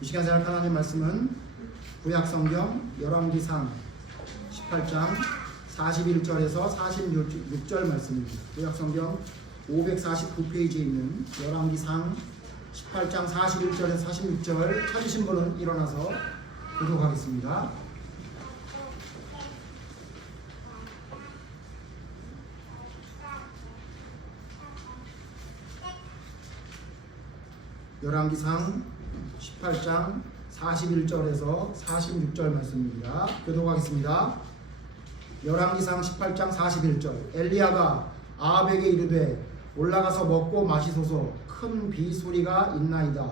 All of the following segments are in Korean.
이 시간 생각할 하나님 말씀은 구약성경 열왕기상 18장 41절에서 46절 말씀입니다. 구약성경 549페이지에 있는 열왕기상 18장 41절에서 46절 찾으신 분은 일어나서 교독하겠습니다. 열왕기상 18장 41절에서 46절 말씀입니다. 교독하겠습니다. 열왕기상 18장 41절 엘리야가 아합에게 이르되 올라가서 먹고 마시소서 큰 비 소리가 있나이다.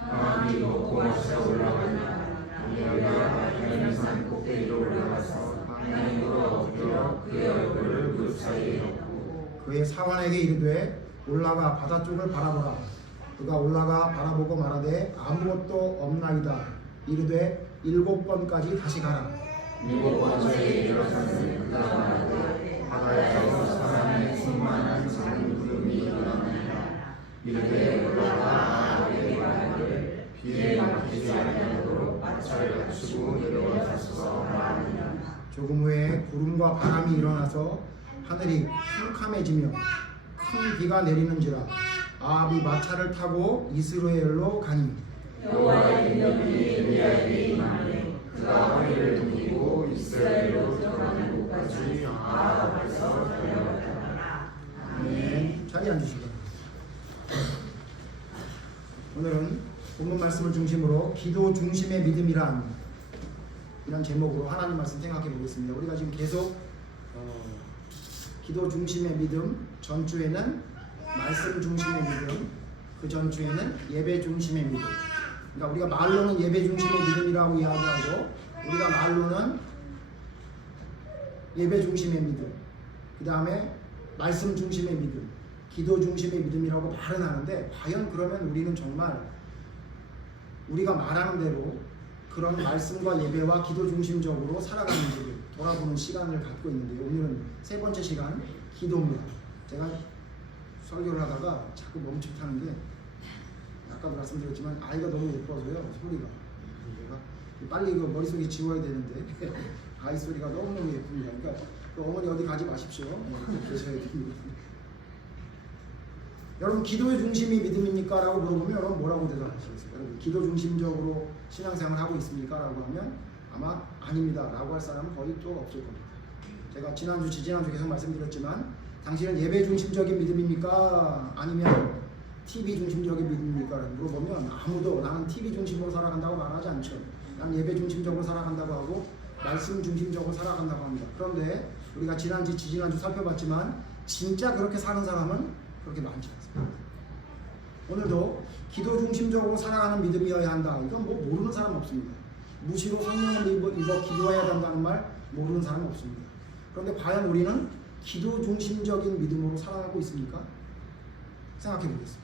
아합이 먹고 마시러 올라가니라. 엘리야가 갈멜산 꼭대기로 올라가서 하나님으로 엎드려 그의 얼굴을 무릎 사이에 얹고 그의 사환에게 이르되 올라가 바다 쪽을 바라보라. 그가 올라가 바라보고 말하되 아무것도 없나이다. 이르되 7번까지 다시 가라. 7번째에 일어서는 그가 말하되 바다에서 사람의 충만한 작은 구름이 일어나니라. 이르되 올라가 아합에게 말하되 비에 막히지 아니하도록 마차를 갖추고 내려와서 말하니라. 조금 후에 구름과 바람이 일어나서 하늘이 캄캄해지며 큰 비가 내리는지라. 아합이 마차를 타고 이스라엘로 가니 여호와의 능력이 엘리야에게 임하매 그가 허리를 돌리고 이스라엘로 들어가는 곳까지 아합 앞에서 달려갔더라. 아멘. 자리에 앉으시고 오늘은 본문 말씀을 중심으로 기도 중심의 믿음이란 이런 제목으로 하나님 말씀 생각해 보겠습니다. 우리가 지금 계속 기도 중심의 믿음, 전주에는 말씀 중심의 믿음, 그 전주에는 예배 중심의 믿음. 그러니까 우리가 말로는 예배 중심의 믿음이라고 이야기하고 우리가 말로는 예배 중심의 믿음, 그 다음에 말씀 중심의 믿음, 기도 중심의 믿음이라고 말은 하는데 과연 그러면 우리는 정말 우리가 말하는 대로 그런 말씀과 예배와 기도 중심적으로 살아가는지를 돌아보는 시간을 갖고 있는데요. 오늘은 세 번째 시간 기도입니다. 제가 설교를 하다가 자꾸 멈칫하는 게 아까도 말씀드렸지만 아이가 너무 예뻐서요. 소리가 제가 빨리 이거 머릿속에 지워야 되는데 아이 소리가 너무너무 예쁩니다. 그러니까 어머니 어디 가지 마십시오. 계셔야 됩니다. 여러분 기도의 중심이 믿음입니까? 라고 물어보면 여러분 뭐라고 대답하시겠어요? 여러분 기도 중심적으로 신앙생활을 하고 있습니까? 라고 하면 아마 아닙니다 라고 할 사람은 거의 또 없을 겁니다. 제가 지난주 지지난주 계속 말씀드렸지만 당신은 예배 중심적인 믿음입니까? 아니면 TV 중심적인 믿음입니까? 라고 물어보면 아무도 나는 TV 중심으로 살아간다고 말하지 않죠. 나는 예배 중심적으로 살아간다고 하고 말씀 중심적으로 살아간다고 합니다. 그런데 우리가 지난주 지지난주 살펴봤지만 진짜 그렇게 사는 사람은 그렇게 많지 않습니다. 오늘도 기도 중심적으로 살아가는 믿음이어야 한다. 이건 뭐 모르는 사람 없습니다. 무시로 성령을 입어 기도해야 된다는 말 모르는 사람 없습니다. 그런데 과연 우리는 기도 중심적인 믿음으로 살아가고 있습니까? 생각해 보겠습니다.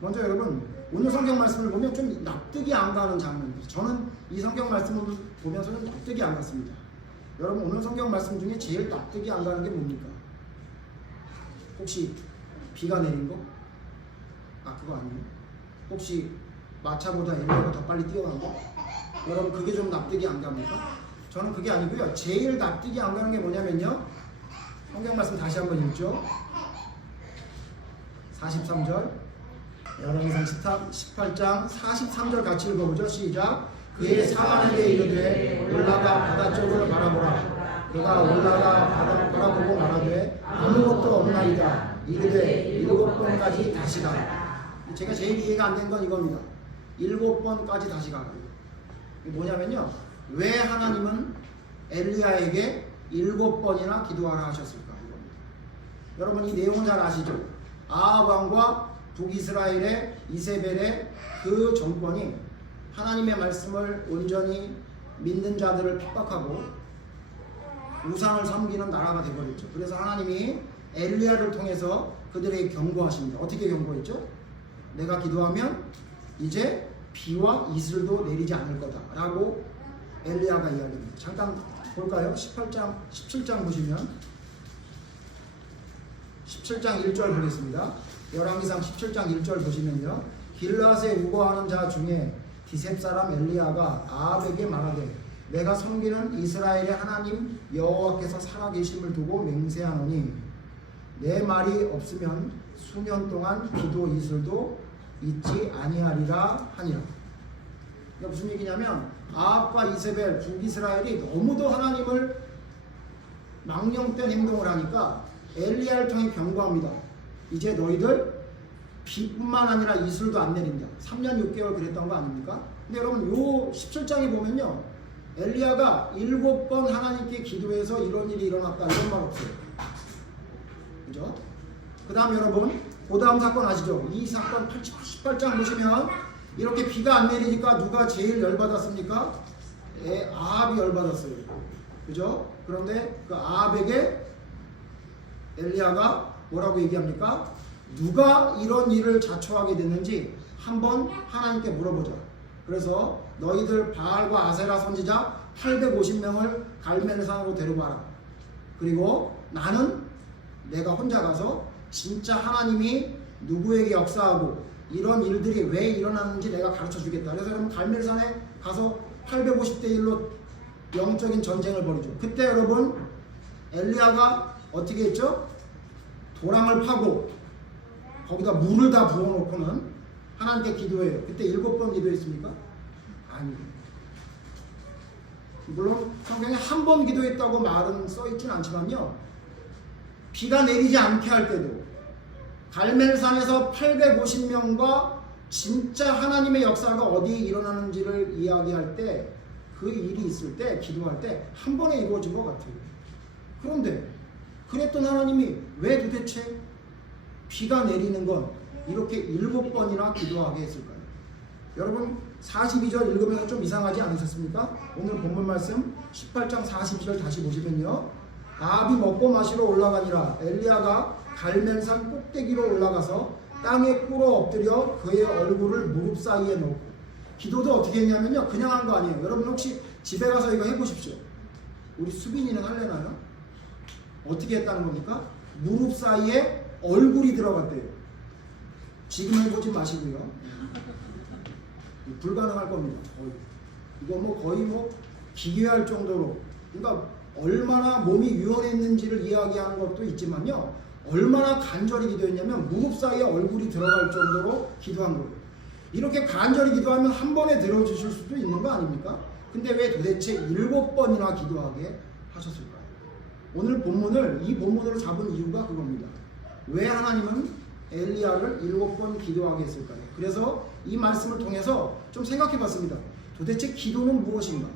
먼저 여러분 오늘 성경 말씀을 보면 좀 납득이 안 가는 장면입니다. 저는 이 성경 말씀을 보면서는 납득이 안 갔습니다. 여러분 오늘 성경 말씀 중에 제일 납득이 안 가는 게 뭡니까? 혹시 비가 내린 거? 그거 아니에요? 혹시 마차보다 엘리야가 더 빨리 뛰어간 거? 여러분 그게 좀 납득이 안 갑니까? 저는 그게 아니고요. 제일 납득이 안 가는 게 뭐냐면요. 성경 말씀 다시 한번 읽죠. 43절 열왕기상 18장 43절 같이 읽어보죠. 시작. 그의 사환에게 이르되 올라가 바다 쪽을 바라보라. 그가 올라가 바다 바라보고 말하되 아무것도 없나이다. 이르되 7번까지 다시 가라. 제가 제일 이해가 안 된 건 이겁니다. 7번까지 다시 가라. 이게 뭐냐면요. 왜 하나님은 엘리야에게 7번이나 기도하라 하셨을까? 이겁니다. 여러분 이 내용은 잘 아시죠? 아합 왕과 북이스라엘의 이세벨의 그 정권이 하나님의 말씀을 온전히 믿는 자들을 핍박하고 우상을 섬기는 나라가 되어버렸죠. 그래서 하나님이 엘리야를 통해서 그들에게 경고하십니다. 어떻게 경고했죠? 내가 기도하면 이제 비와 이슬도 내리지 않을 거다 라고 엘리야가 이야기합니다. 잠깐 볼까요? 17장 보시면 17장 1절 보겠습니다. 열왕기상 17장 1절 보시면요. 길앗에 우거하는 자 중에 디셉 사람 엘리야가 아합에게 말하되 내가 섬기는 이스라엘의 하나님 여호와께서 살아계심을 두고 맹세하노니 내 말이 없으면 수년 동안 기도 이슬도 잊지 아니하리라 하니라. 그러니까 무슨 얘기냐면 아합과 이세벨 북이스라엘이 너무도 하나님을 망령된 행동을 하니까 엘리야를 통해 경고합니다. 이제 너희들 비뿐만 아니라 이슬도 안 내린다. 3년 6개월 그랬던 거 아닙니까? 근데 여러분 요 17장에 보면요, 엘리야가 7번 하나님께 기도해서 이런 일이 일어났다 이런 말 없어요. 그죠? 그 다음 여러분 그 다음 사건 아시죠? 이 사건 18장 보시면 이렇게 비가 안 내리니까 누가 제일 열받았습니까? 아합이 열받았어요. 그죠? 그런데 그 아합에게 엘리야가 뭐라고 얘기합니까? 누가 이런 일을 자초하게 됐는지 한번 하나님께 물어보자. 그래서 너희들 바알과 아세라 선지자 850명을 갈멜산으로 데려가라. 그리고 나는 내가 혼자 가서 진짜 하나님이 누구에게 역사하고 이런 일들이 왜 일어나는지 내가 가르쳐 주겠다. 그래서 여러분 갈멜산에 가서 850대 1로 영적인 전쟁을 벌이죠. 그때 여러분 엘리야가 어떻게 했죠? 도랑을 파고 거기다 물을 다 부어놓고는 하나님께 기도해요. 그때 7번 기도했습니까? 아니요. 물론 성경에 한 번 기도했다고 말은 써있진 않지만요, 비가 내리지 않게 할 때도 갈멜산에서 850명과 진짜 하나님의 역사가 어디에 일어나는지를 이야기할 때, 그 일이 있을 때 기도할 때 한 번에 이루어진 것 같아요. 그런데 그랬던 하나님이 왜 도대체 비가 내리는 건 이렇게 7번이나 기도하게 했을까요? 여러분 42절 읽으면서 좀 이상하지 않으셨습니까? 오늘 본문 말씀 18장 42절 다시 보시면요, 아합이 먹고 마시러 올라가니라. 엘리야가 갈멜산 꼭대기로 올라가서 땅에 꿇어 엎드려 그의 얼굴을 무릎 사이에 놓고. 기도도 어떻게 했냐면요, 그냥 한 거 아니에요. 여러분 혹시 집에 가서 이거 해보십시오. 우리 수빈이는 할래나요? 어떻게 했다는 겁니까? 무릎 사이에 얼굴이 들어갔대요. 지금 해보지 마시고요. 불가능할 겁니다. 이거 거의 기괴할 정도로, 그러니까 얼마나 몸이 유연했는지를 이야기하는 것도 있지만요, 얼마나 간절히 기도했냐면 무릎 사이에 얼굴이 들어갈 정도로 기도한 거예요. 이렇게 간절히 기도하면 한 번에 들어주실 수도 있는 거 아닙니까? 근데 왜 도대체 7번이나 기도하게 하셨을까요? 오늘 본문을 이 본문으로 잡은 이유가 그겁니다. 왜 하나님은 엘리야를 7번 기도하게 했을까요? 그래서 이 말씀을 통해서 좀 생각해 봤습니다. 도대체 기도는 무엇인가?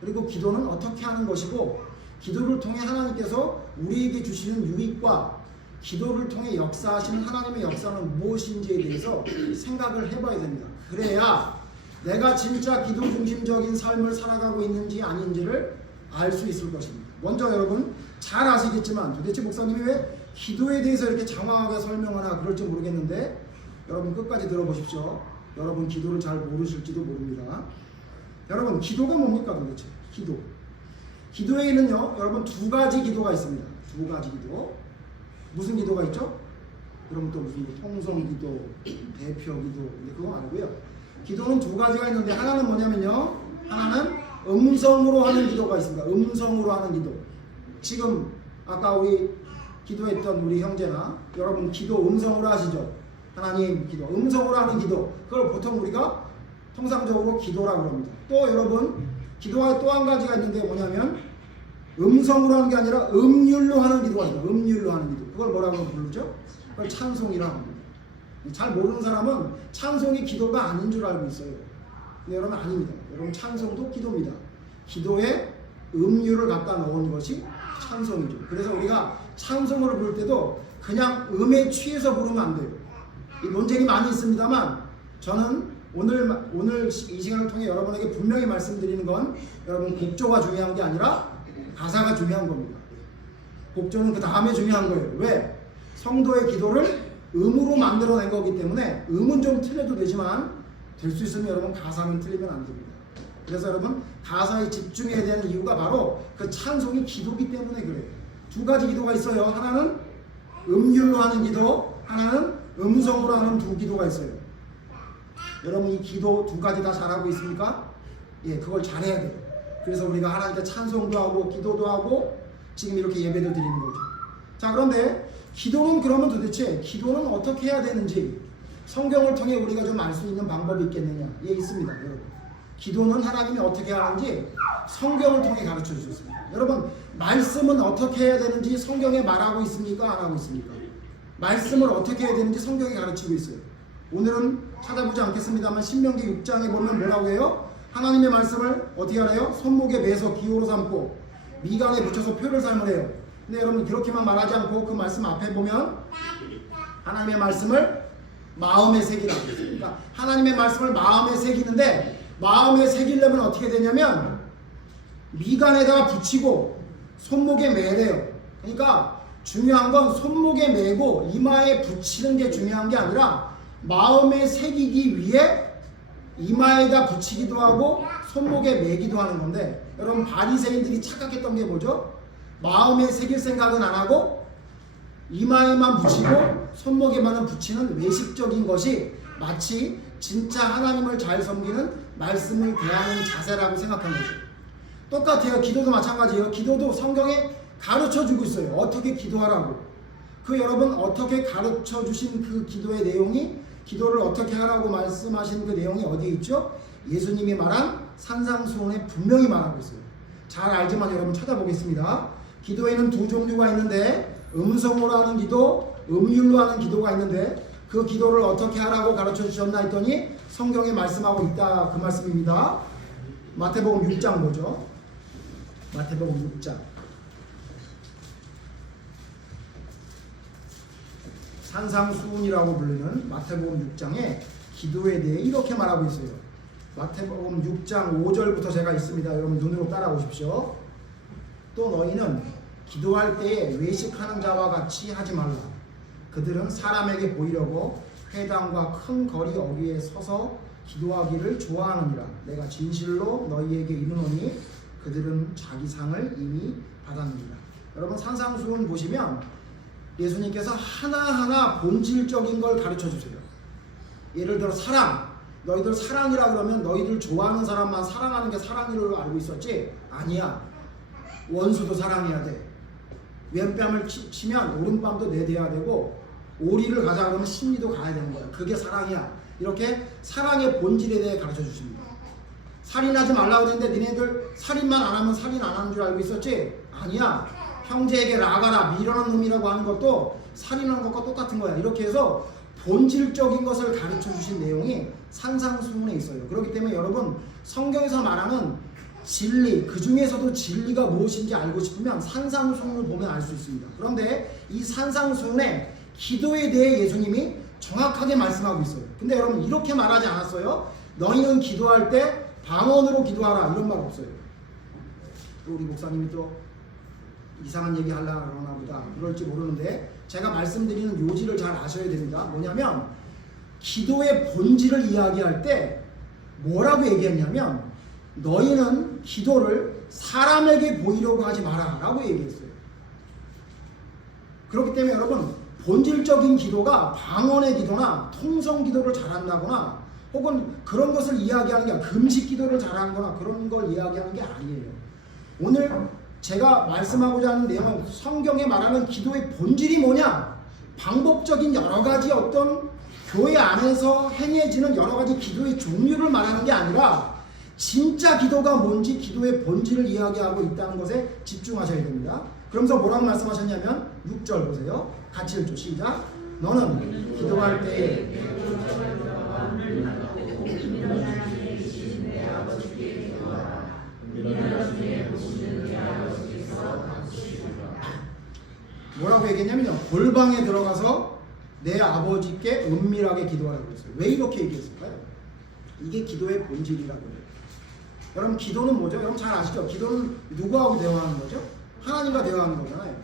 그리고 기도는 어떻게 하는 것이고, 기도를 통해 하나님께서 우리에게 주시는 유익과 기도를 통해 역사하시는 하나님의 역사는 무엇인지에 대해서 생각을 해봐야 됩니다. 그래야 내가 진짜 기도 중심적인 삶을 살아가고 있는지 아닌지를 알 수 있을 것입니다. 먼저 여러분 잘 아시겠지만 도대체 목사님이 왜 기도에 대해서 이렇게 장황하게 설명하나 그럴지 모르겠는데, 여러분 끝까지 들어보십시오. 여러분 기도를 잘 모르실지도 모릅니다. 여러분 기도가 뭡니까 도대체? 기도에는요 여러분 2가지 기도가 있습니다. 2가지 기도. 무슨 기도가 있죠? 여러분 또 무슨 통성 기도, 대표 기도, 근데 그거 아니고요. 기도는 2가지가 있는데, 하나는 뭐냐면요, 하나는 음성으로 하는 기도가 있습니다. 음성으로 하는 기도. 지금 아까 우리 기도했던 우리 형제나 여러분 기도 음성으로 하시죠? 하나님 기도 음성으로 하는 기도, 그걸 보통 우리가 통상적으로 기도라고 합니다. 또 여러분 기도가 또 한 가지가 있는데 뭐냐면 음성으로 하는 게 아니라 음률로 하는 기도가 있습니다. 음률로 하는 기도. 그걸 뭐라고 부르죠? 그걸 찬송이라고 합니다. 잘 모르는 사람은 찬송이 기도가 아닌 줄 알고 있어요. 근데 여러분 아닙니다. 여러분 찬송도 기도입니다. 기도에 음률을 갖다 넣은 것이 찬송이죠. 그래서 우리가 찬송을 부를 때도 그냥 음에 취해서 부르면 안 돼요. 이 논쟁이 많이 있습니다만, 저는 오늘 이 시간을 통해 여러분에게 분명히 말씀드리는 건, 여러분 곡조가 중요한 게 아니라 가사가 중요한 겁니다. 곡조는 그 다음에 중요한 거예요. 왜? 성도의 기도를 음으로 만들어낸 거기 때문에 음은 좀 틀려도 되지만 될 수 있으면 여러분 가사는 틀리면 안 됩니다. 그래서 여러분 가사에 집중해야 되는 이유가 바로 그 찬송이 기도기 때문에 그래요. 2가지 기도가 있어요. 하나는 음률로 하는 기도, 하나는 음성으로 하는 2 기도가 있어요. 여러분 이 기도 두 가지 다 잘하고 있습니까? 예, 그걸 잘해야 돼요. 그래서 우리가 하나님께 찬송도 하고 기도도 하고 지금 이렇게 예배도 드리는 거죠. 자, 그런데 기도는 그러면 도대체 기도는 어떻게 해야 되는지 성경을 통해 우리가 좀 알 수 있는 방법이 있겠느냐? 예, 있습니다, 여러분. 기도는 하나님이 어떻게 하는지 성경을 통해 가르쳐 주셨습니다. 여러분, 말씀은 어떻게 해야 되는지 성경에 말하고 있습니까? 안 하고 있습니까? 말씀을 어떻게 해야 되는지 성경이 가르치고 있어요. 오늘은 찾아보지 않겠습니다만 신명기 6장에 보면 뭐라고 해요? 하나님의 말씀을 어떻게 하래요? 손목에 매서 기호로 삼고 미간에 붙여서 표를 삼으래요. 근데 여러분 그렇게만 말하지 않고 그 말씀 앞에 보면 하나님의 말씀을 마음에 새기라. 그러니까 하나님의 말씀을 마음에 새기는데 마음에 새기려면 어떻게 되냐면 미간에다가 붙이고 손목에 매래요. 그러니까 중요한 건 손목에 매고 이마에 붙이는 게 중요한 게 아니라 마음에 새기기 위해 이마에다 붙이기도 하고 손목에 매기도 하는 건데, 여러분 바리새인들이 착각했던 게 뭐죠? 마음에 새길 생각은 안 하고 이마에만 붙이고 손목에만 붙이는 외식적인 것이 마치 진짜 하나님을 잘 섬기는 말씀을 대하는 자세라고 생각한 거죠. 똑같아요. 기도도 마찬가지예요. 기도도 성경에 가르쳐주고 있어요. 어떻게 기도하라고. 그 여러분 어떻게 가르쳐주신 그 기도의 내용이, 기도를 어떻게 하라고 말씀하신 그 내용이 어디에 있죠? 예수님이 말한 산상수훈에 분명히 말하고 있어요. 잘 알지만 여러분 찾아보겠습니다. 기도에는 두 종류가 있는데 음성으로 하는 기도, 음율로 하는 기도가 있는데 그 기도를 어떻게 하라고 가르쳐 주셨나 했더니 성경에 말씀하고 있다, 그 말씀입니다. 마태복음 6장 보죠. 마태복음 6장. 산상수훈이라고 불리는 마태복음 6장에 기도에 대해 이렇게 말하고 있어요. 마태복음 6장 5절부터 제가 있습니다. 여러분 눈으로 따라오십시오. 또 너희는 기도할 때에 외식하는 자와 같이 하지 말라. 그들은 사람에게 보이려고 회당과 큰 거리 어귀에 서서 기도하기를 좋아하느니라. 내가 진실로 너희에게 이르노니 그들은 자기 상을 이미 받았느니라. 여러분 산상수훈 보시면 예수님께서 하나하나 본질적인 걸 가르쳐 주세요. 예를 들어 사랑, 너희들 사랑이라 그러면 너희들 좋아하는 사람만 사랑하는 게 사랑으로 알고 있었지? 아니야. 원수도 사랑해야 돼. 왼뺨을 치면 오른뺨도 내대야 되고, 오리를 가자 그러면 심리도 가야 되는 거야. 그게 사랑이야. 이렇게 사랑의 본질에 대해 가르쳐 주십니다. 살인하지 말라고 그랬는데 니네들 살인만 안 하면 살인 안 하는 줄 알고 있었지? 아니야. 형제에게 라가라, 미련한 놈이라고 하는 것도 살인하는 것과 똑같은 거야. 이렇게 해서 본질적인 것을 가르쳐 주신 내용이 산상수훈에 있어요. 그렇기 때문에 여러분 성경에서 말하는 진리, 그 중에서도 진리가 무엇인지 알고 싶으면 산상수훈을 보면 알 수 있습니다. 그런데 이 산상수훈에 기도에 대해 예수님이 정확하게 말씀하고 있어요. 근데 여러분 이렇게 말하지 않았어요. 너희는 기도할 때 방언으로 기도하라, 이런 말 없어요. 또 우리 목사님이 또 이상한 얘기 하려나 그러나 보다, 그럴지 모르는데 제가 말씀드리는 요지를 잘 아셔야 됩니다. 뭐냐면 기도의 본질을 이야기할 때 뭐라고 얘기했냐면 너희는 기도를 사람에게 보이려고 하지 마라 라고 얘기했어요. 그렇기 때문에 여러분 본질적인 기도가 방언의 기도나 통성 기도를 잘한다거나 혹은 그런 것을 이야기하는 게 아니라 금식 기도를 잘하는 거나 그런 걸 이야기하는 게 아니에요. 오늘 제가 말씀하고자 하는 내용은 성경에 말하는 기도의 본질이 뭐냐, 방법적인 여러 가지 어떤 교회 안에서 행해지는 여러 가지 기도의 종류를 말하는 게 아니라 진짜 기도가 뭔지 기도의 본질을 이야기하고 있다는 것에 집중하셔야 됩니다. 그러면서 뭐라고 말씀하셨냐면 6절 보세요. 같이 읽죠. 시작. 너는 기도할 때에 뭐라고 얘기했냐면요, 골방에 들어가서 내 아버지께 은밀하게 기도하라고 했어요. 왜 이렇게 얘기했을까요? 이게 기도의 본질이라고 해요. 여러분 기도는 뭐죠? 여러분 잘 아시죠? 기도는 누구하고 대화하는 거죠? 하나님과 대화하는 거잖아요.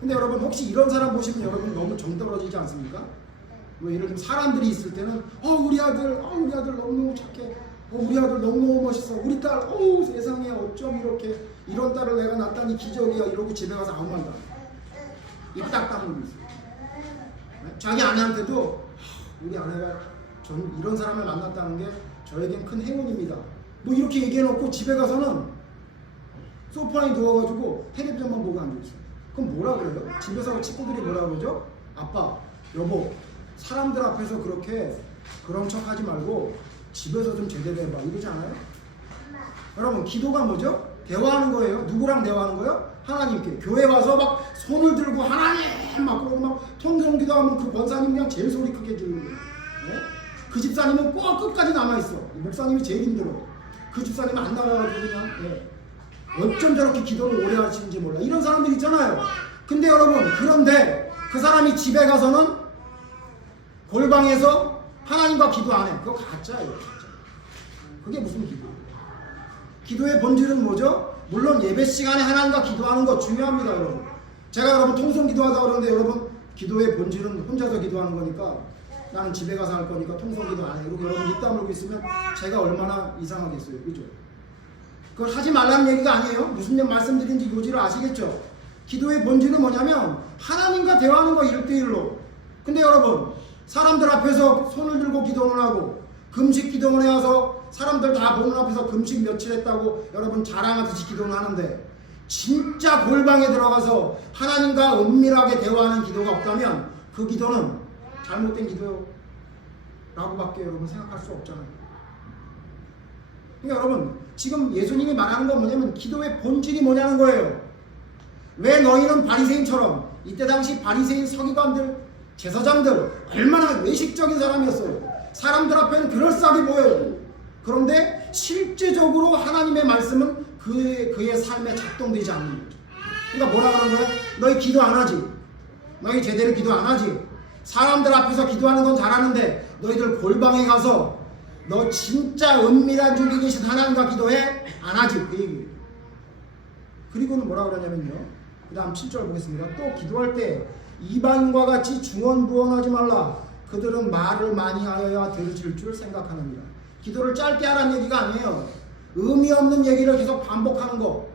근데 여러분 혹시 이런 사람 보시면 여러분 너무 정 떨어지지 않습니까? 뭐 예를 들면 사람들이 있을 때는 우리 아들 너무너무 착해, 우리 아들 너무너무 멋있어, 우리 딸 세상에 어쩜 이렇게 이런 딸을 내가 낳다니 기적이야, 이러고 집에 가서 아무 말도 안 해. 입 딱 다물고 있어요. 자기 아내한테도 우리 아내가 전 이런 사람을 만났다는 게 저에겐 큰 행운입니다. 뭐 이렇게 얘기해놓고 집에 가서는 소파에 누워가지고 텔레비전만 보고 앉아있어요. 그럼 뭐라 그래요? 집에서 친구들이 뭐라 그러죠? 아빠, 여보, 사람들 앞에서 그렇게 그런 척 하지 말고 집에서 좀 제대로 해봐 이러지 않아요? 여러분, 기도가 뭐죠? 대화하는 거예요. 누구랑 대화하는 거예요? 하나님께. 교회 와서 막 손을 들고 하나님 막 그러고 막 통성기도하면 그 권사님 그냥 제일 소리 크게 지르는 거예요. 네? 그 집사님은 꼭 끝까지 남아있어. 목사님이 제일 힘들어. 그 집사님은 안 나가가지고 그냥 어쩜 저렇게 기도를 오래 하시는지 몰라. 이런 사람들 있잖아요. 근데 여러분, 그런데 그 사람이 집에 가서는 골방에서 하나님과 기도 안 해. 그거 가짜예요. 가짜. 그게 무슨 기도예요? 기도의 본질은 뭐죠? 물론 예배 시간에 하나님과 기도하는 거 중요합니다, 여러분. 제가 여러분 통성 기도하다 그러는데 여러분, 기도의 본질은 혼자서 기도하는 거니까 나는 집에 가서 할 거니까 통성 기도 안 해. 그리고 여러분 입 다물고 있으면 제가 얼마나 이상하겠어요. 그죠? 그걸 하지 말라는 얘기가 아니에요. 무슨 말씀드린지 요지를 아시겠죠? 기도의 본질은 뭐냐면 하나님과 대화하는 거 1대1로. 근데 여러분, 사람들 앞에서 손을 들고 기도를 하고 금식 기도를 해서 사람들 다 보는 앞에서 금식 며칠 했다고 여러분 자랑하듯이 기도를 하는데 진짜 골방에 들어가서 하나님과 은밀하게 대화하는 기도가 없다면 그 기도는 잘못된 기도요 라고밖에 여러분 생각할 수 없잖아요. 그러니까 여러분, 지금 예수님이 말하는 건 뭐냐면 기도의 본질이 뭐냐는 거예요. 왜 너희는 바리새인처럼, 이때 당시 바리새인 서기관들, 제사장들 얼마나 외식적인 사람이었어요. 사람들 앞에는 그럴싸하게 보여요. 그런데 실제적으로 하나님의 말씀은 그의 삶에 작동되지 않는 거죠. 그러니까 뭐라 그러는 거야? 너희 기도 안 하지. 너희 제대로 기도 안 하지. 사람들 앞에서 기도하는 건 잘하는데 너희들 골방에 가서 너 진짜 은밀한 중에 계신 하나님과 기도해? 안 하지. 그 얘기예요. 그리고는 뭐라 그러냐면요, 그 다음 7절 보겠습니다. 또 기도할 때 이방인과 같이 중언부언하지 말라. 그들은 말을 많이 하여야 들으실 줄 생각하느니라. 기도를 짧게 하라는 얘기가 아니에요. 의미 없는 얘기를 계속 반복하는 거.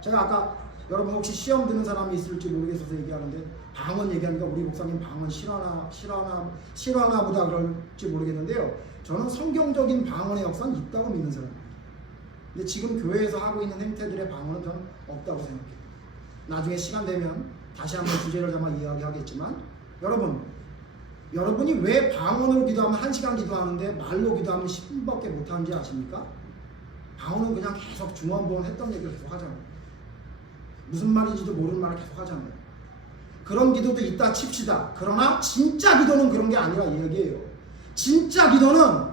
제가 아까 여러분 혹시 시험 드는 사람이 있을지 모르겠어서 얘기하는데 방언 얘기하니까 우리 목사님 방언 실화나 보다 그럴지 모르겠는데요. 저는 성경적인 방언의 역사는 있다고 믿는 사람이에요. 근데 지금 교회에서 하고 있는 행태들의 방언은 저는 없다고 생각해요. 나중에 시간 되면 다시 한번 주제를 잡아 이야기하겠지만, 여러분이 왜 방언으로 기도하면 1시간 기도하는데 말로 기도하면 10분밖에 못하는지 아십니까? 방언은 그냥 계속 중언부언 했던 얘기를 계속 하잖아요. 무슨 말인지도 모르는 말을 계속 하잖아요. 그런 기도도 있다 칩시다. 그러나 진짜 기도는 그런 게 아니라 이 얘기예요. 진짜 기도는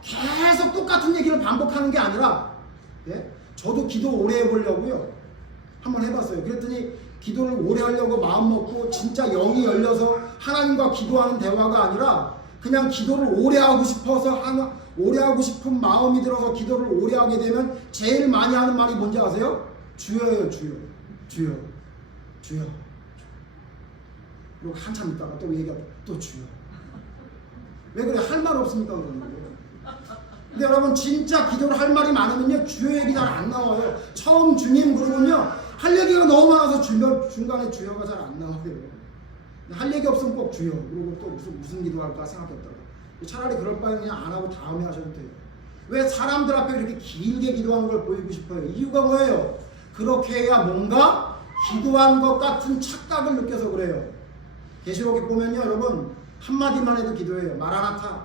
계속 똑같은 얘기를 반복하는 게 아니라, 저도 기도 오래 해보려고요 한번 해봤어요. 그랬더니 기도를 오래 하려고 마음 먹고 진짜 영이 열려서 하나님과 기도하는 대화가 아니라 그냥 기도를 오래 하고 싶어서 오래 하고 싶은 마음이 들어서 기도를 오래 하게 되면 제일 많이 하는 말이 뭔지 아세요? 주여요, 주여, 주여, 주여. 그리고 한참 있다가 또 얘기하고 또 주여. 왜 그래? 할 말 없으니까 그러는 거예요. 근데 여러분, 진짜 기도를 할 말이 많으면요 주여 얘기 잘 안 나와요. 처음 주님 그러면요 할 얘기가 너무 많아서 중간에 주여가 잘 안 나와요. 할 얘기 없으면 꼭 주여. 그리고 또 무슨 기도할까 생각했다가 차라리 그럴 바에 그냥 안 하고 다음에 하셔도 돼요. 왜 사람들 앞에 이렇게 길게 기도하는 걸 보이고 싶어요? 이유가 뭐예요? 그렇게 해야 뭔가 기도한 것 같은 착각을 느껴서 그래요. 계시록에 보면요 여러분, 한마디만 해도 기도해요. 마라나타,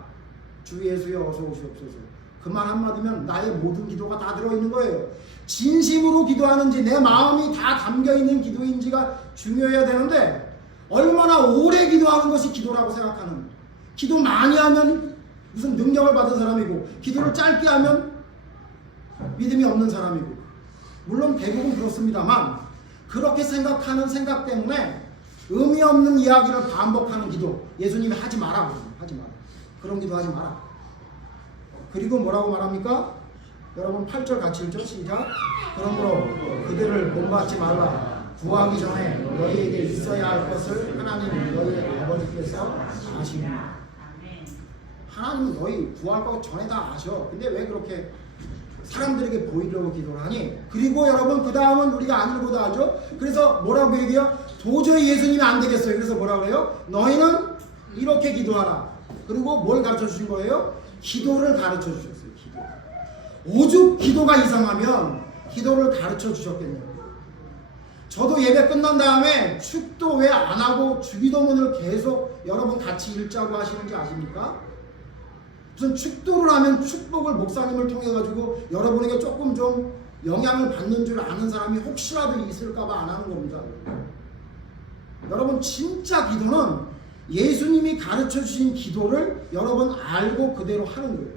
주 예수여 어서 오시옵소서. 그 말 한마디면 나의 모든 기도가 다 들어있는 거예요. 진심으로 기도하는지 내 마음이 다 담겨있는 기도인지가 중요해야 되는데, 얼마나 오래 기도하는 것이 기도라고 생각하는, 기도 많이 하면 무슨 능력을 받은 사람이고 기도를 짧게 하면 믿음이 없는 사람이고, 물론 대부분 그렇습니다만 그렇게 생각하는 생각 때문에 의미 없는 이야기를 반복하는 기도, 예수님이 하지 마라, 하지 마라. 그런 기도 하지 마라. 그리고 뭐라고 말합니까? 여러분 8절 같이 읽죠. 시작. 그러므로 그들을 본받지 말라. 구하기 전에 너희에게 있어야 할 것을 하나님 너희 아버지께서 아시느니라. 하나님은 너희 구할 것 전에 다 아셔. 근데 왜 그렇게 사람들에게 보이려고 기도를 하니? 그리고 여러분 그 다음은 우리가 안 읽어도 하죠. 그래서 뭐라고 얘기해요? 도저히 예수님이 안 되겠어요. 그래서 뭐라고 해요? 너희는 이렇게 기도하라. 그리고 뭘 가르쳐 주신 거예요? 기도를 가르쳐 주셨어요. 기도. 오죽 기도가 이상하면 기도를 가르쳐 주셨겠냐고. 저도 예배 끝난 다음에 축도 왜 안 하고 주기도문을 계속 여러분 같이 읽자고 하시는지 아십니까? 무슨 축도를 하면 축복을 목사님을 통해 가지고 여러분에게 조금 좀 영향을 받는 줄 아는 사람이 혹시라도 있을까봐 안 하는 겁니다. 여러분 진짜 기도는 예수님이 가르쳐 주신 기도를 여러분 알고 그대로 하는 거예요.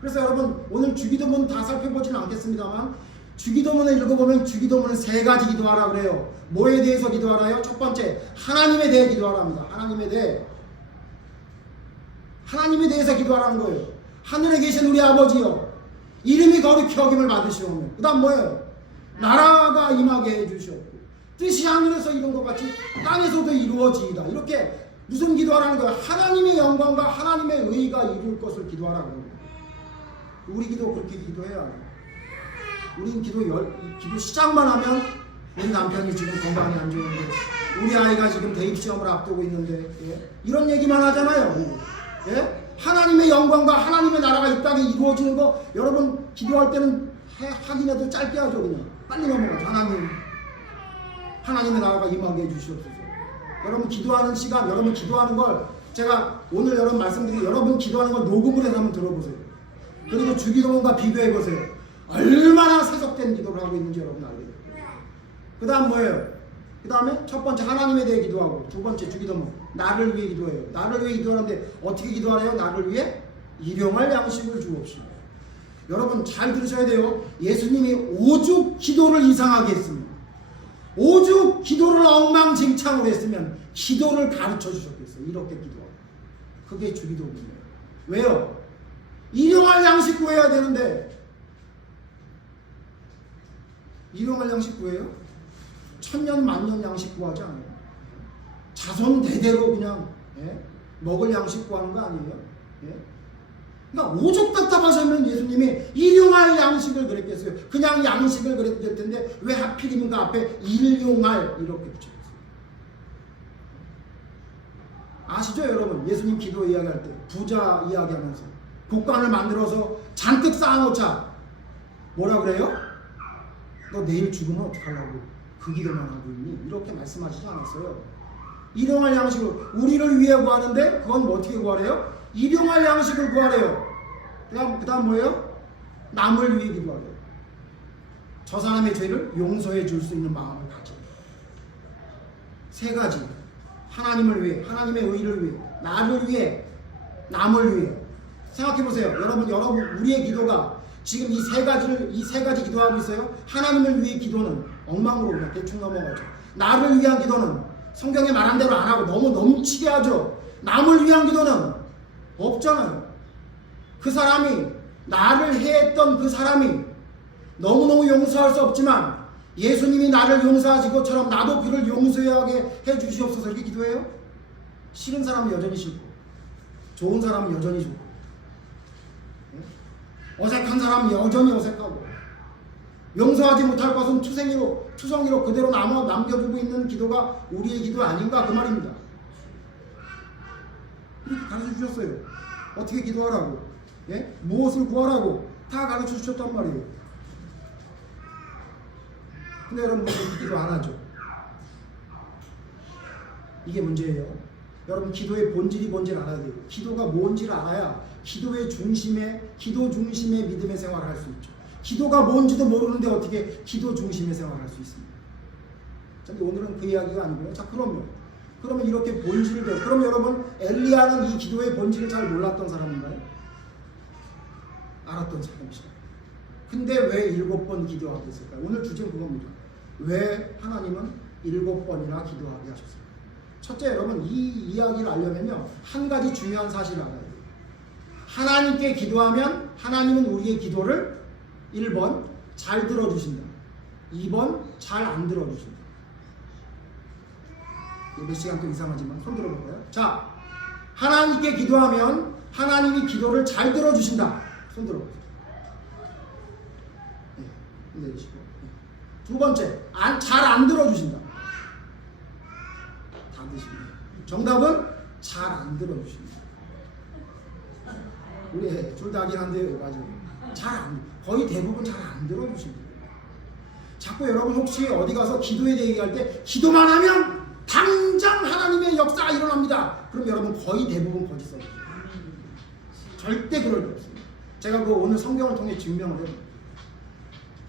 그래서 여러분 오늘 주기도문 다 살펴보지는 않겠습니다만 주기도문을 읽어보면 주기도문은 세 가지 기도하라 그래요. 뭐에 대해서 기도하라요? 첫 번째 하나님에 대해 기도하랍니다. 하나님에 대해서 기도하라는 거예요. 하늘에 계신 우리 아버지요 이름이 거룩히 여김을 받으시오며 그 다음 뭐예요? 나라가 임하게 해주시옵고 뜻이 하늘에서 이룬 것 같이 땅에서도 이루어지이다. 이렇게 무슨 기도하라는 거예요? 하나님의 영광과 하나님의 의가 이룰 것을 기도하라는 거예요. 우리 기도 그렇게 기도해야 해요. 우린 기도 시작만 하면 우리 남편이 지금 건강이 안 좋은데 우리 아이가 지금 대입시험을 앞두고 있는데 이런 얘기만 하잖아요. 하나님의 영광과 하나님의 나라가 이 땅에 이루어지는 거 여러분 기도할 때는 하긴 해도 짧게 하죠. 그냥 빨리 넘어가죠. 하나님의 나라가 임하게 해주시옵소서. 여러분 기도하는 시간, 여러분 기도하는 걸 제가 오늘 여러분 말씀드린 여러분 기도하는 걸 녹음을 해서 한번 들어보세요. 그리고 주기도문과 비교해보세요. 얼마나 세속된 기도를 하고 있는지 여러분 알게 돼요. 그 다음 뭐예요? 그 다음에 첫 번째 하나님에 대해 기도하고 두 번째 주기도문 나를 위해 기도해요. 나를 위해 기도하는데 어떻게 기도하래요? 나를 위해 일용할 양식을 주옵시고. 여러분 잘 들으셔야 돼요. 예수님이 오죽 기도를 이상하게 했습니다. 오죽 기도를 엉망진창으로 했으면 기도를 가르쳐 주셨겠어요. 이렇게 기도하고. 그게 주기도문이에요. 왜요? 일용할 양식 구해야 되는데 일용할 양식 구해요? 천년 만년 양식 구하지 않아요. 자손 대대로 그냥 먹을 양식 구하는 거 아니에요? 그러니까 오죽 답답하시면 예수님이 일용할 양식을 그랬겠어요. 그냥 양식을 그랬을 텐데 왜 하필이면 그 앞에 일용할 이렇게 붙였어요. 아시죠 여러분? 예수님 기도 이야기할 때 부자 이야기하면서 곡간을 만들어서 잔뜩 쌓아놓자 뭐라 그래요? 너 내일 죽으면 어떡하려고 그 기도만 하고 있니? 이렇게 말씀하시지 않았어요. 일용할 양식을 우리를 위해 구하는데 그건 뭐 어떻게 구하래요? 일용할 양식을 구하래요. 그 다음 뭐예요? 남을 위해 기도하래요. 저 사람의 죄를 용서해 줄 수 있는 마음을 가지고 세 가지 하나님을 위해 하나님의 의를 위해 나를 위해 남을 위해 생각해보세요. 여러분 우리의 기도가 지금 이 세 가지 기도하고 있어요. 하나님을 위해 기도는 엉망으로 그냥 대충 넘어가죠. 나를 위한 기도는 성경에 말한 대로 안 하고 너무 넘치게 하죠. 남을 위한 기도는 없잖아요. 그 사람이 나를 해했던 그 사람이 너무너무 용서할 수 없지만 예수님이 나를 용서하신 것처럼 나도 그를 용서하게 해주시옵소서 이렇게 기도해요. 싫은 사람은 여전히 싫고 좋은 사람은 여전히 좋고 어색한 사람은 여전히 어색하고 용서하지 못할 것은 투성이로 그대로 남겨두고 있는 기도가 우리의 기도 아닌가 그 말입니다. 이렇게 가르쳐 주셨어요. 어떻게 기도하라고 무엇을 구하라고 다 가르쳐 주셨단 말이에요. 근데 여러분 기도 안 하죠. 이게 문제예요. 여러분 기도의 본질이 뭔지를 알아야 돼요. 기도가 뭔지를 알아야 기도 중심의 믿음의 생활을 할 수 있죠. 기도가 뭔지도 모르는데 어떻게 기도 중심의 생활을 할 수 있습니까? 근데 오늘은 그 이야기가 아니고요. 자 그러면 이렇게 본질을 배워. 그럼 여러분 엘리야는 이 기도의 본질을 잘 몰랐던 사람인가요? 알았던 사람이죠. 근데 왜 7번 기도하게 했을까요? 오늘 주제는 그겁니다. 왜 하나님은 7번이나 기도하게 하셨을까요? 첫째 여러분 이 이야기를 알려면요 한 가지 중요한 사실을 알아야 돼요. 하나님께 기도하면 하나님은 우리의 기도를 1번 잘 들어주신다. 2번 잘 안 들어주신다. 몇 시간 또 이상하지만 손 들어볼까요? 자 하나님께 기도하면 하나님이 기도를 잘 들어주신다. 손 들어보세요. 내리시고. 두 번째 잘 안 들어주신다. 다 드십니다. 정답은 잘 안 들어주신다. 우리 둘 다 하긴 한데 맞아요. 거의 대부분 잘 안 들어주십니다. 자꾸 여러분 혹시 어디 가서 기도에 대해 얘기할 때 기도만 하면 당장 하나님의 역사가 일어납니다. 그럼 여러분 거의 대부분 거짓말이에요. 절대 그럴 리 없습니다. 제가 오늘 성경을 통해 증명을 해요.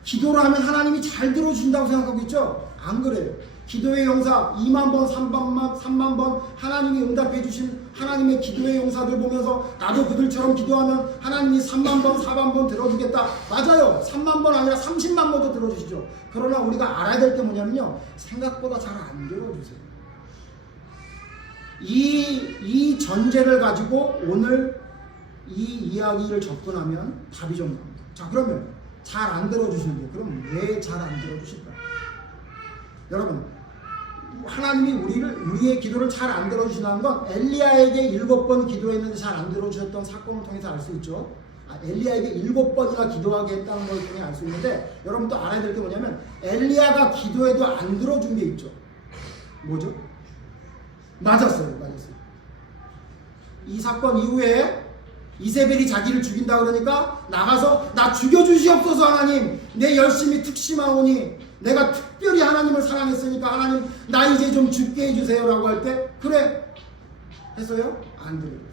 기도를 하면 하나님이 잘 들어준다고 생각하고 있죠? 안 그래요. 기도의 용사 2만 번, 3만 번 하나님이 응답해 주신 하나님의 기도의 용사들 보면서 나도 그들처럼 기도하면 하나님이 3만 번, 4만 번 들어주겠다. 맞아요. 3만 번 아니라 30만 번도 들어주시죠. 그러나 우리가 알아야 될 게 뭐냐면요. 생각보다 잘 안 들어주세요. 이 전제를 가지고 오늘 이 이야기를 접근하면 답이 좀 나옵니다. 자, 그러면 잘 안 들어주시는데 그럼 왜 잘 안 들어주실까요? 여러분, 하나님이 우리의 기도를 잘 안 들어주신다는 건 엘리야에게 7번 기도했는데 잘 안 들어주셨던 사건을 통해서 알 수 있죠. 엘리야에게 7번이나 기도하게 했다는 걸 통해 알 수 있는데 여러분 또 알아야 될 게 뭐냐면 엘리야가 기도해도 안 들어준 게 있죠. 뭐죠? 맞았어요. 이 사건 이후에 이세벨이 자기를 죽인다 그러니까 나가서 나 죽여주시옵소서 하나님, 내 열심히 특심하오니 내가 특별히 하나님을 사랑했으니까 하나님 나 이제 좀 죽게 해주세요 라고 할 때 그래 했어요? 안 들어줬어요.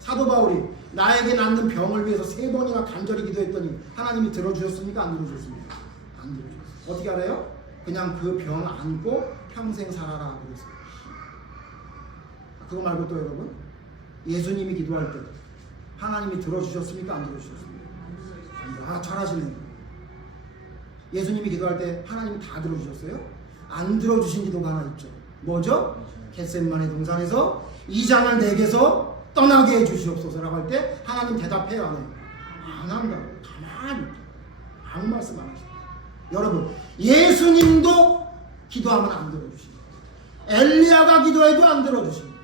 사도 바울이 나에게 낫는 병을 위해서 3번이나 간절히 기도했더니 하나님이 들어주셨습니까? 안 들어주셨습니까? 안 들어주셨어요. 어떻게 알아요? 그냥 그 병 안고 평생 살아라 그랬어요. 그거 말고 또 여러분, 예수님이 기도할 때 하나님이 들어주셨습니까? 안 들어주셨습니까? 잘하시네요. 예수님이 기도할 때 하나님이 다 들어주셨어요? 안 들어주신 기도가 하나 있죠. 뭐죠? 겟셋마네 동산에서 이 잔을 내게서 떠나게 해주시옵소서라고 할 때 하나님 대답해요? 안 해요? 안 한다고. 가만히 아무 말씀 안 하시고. 여러분, 예수님도 기도하면 안 들어주십니다. 엘리야가 기도해도 안 들어주십니다.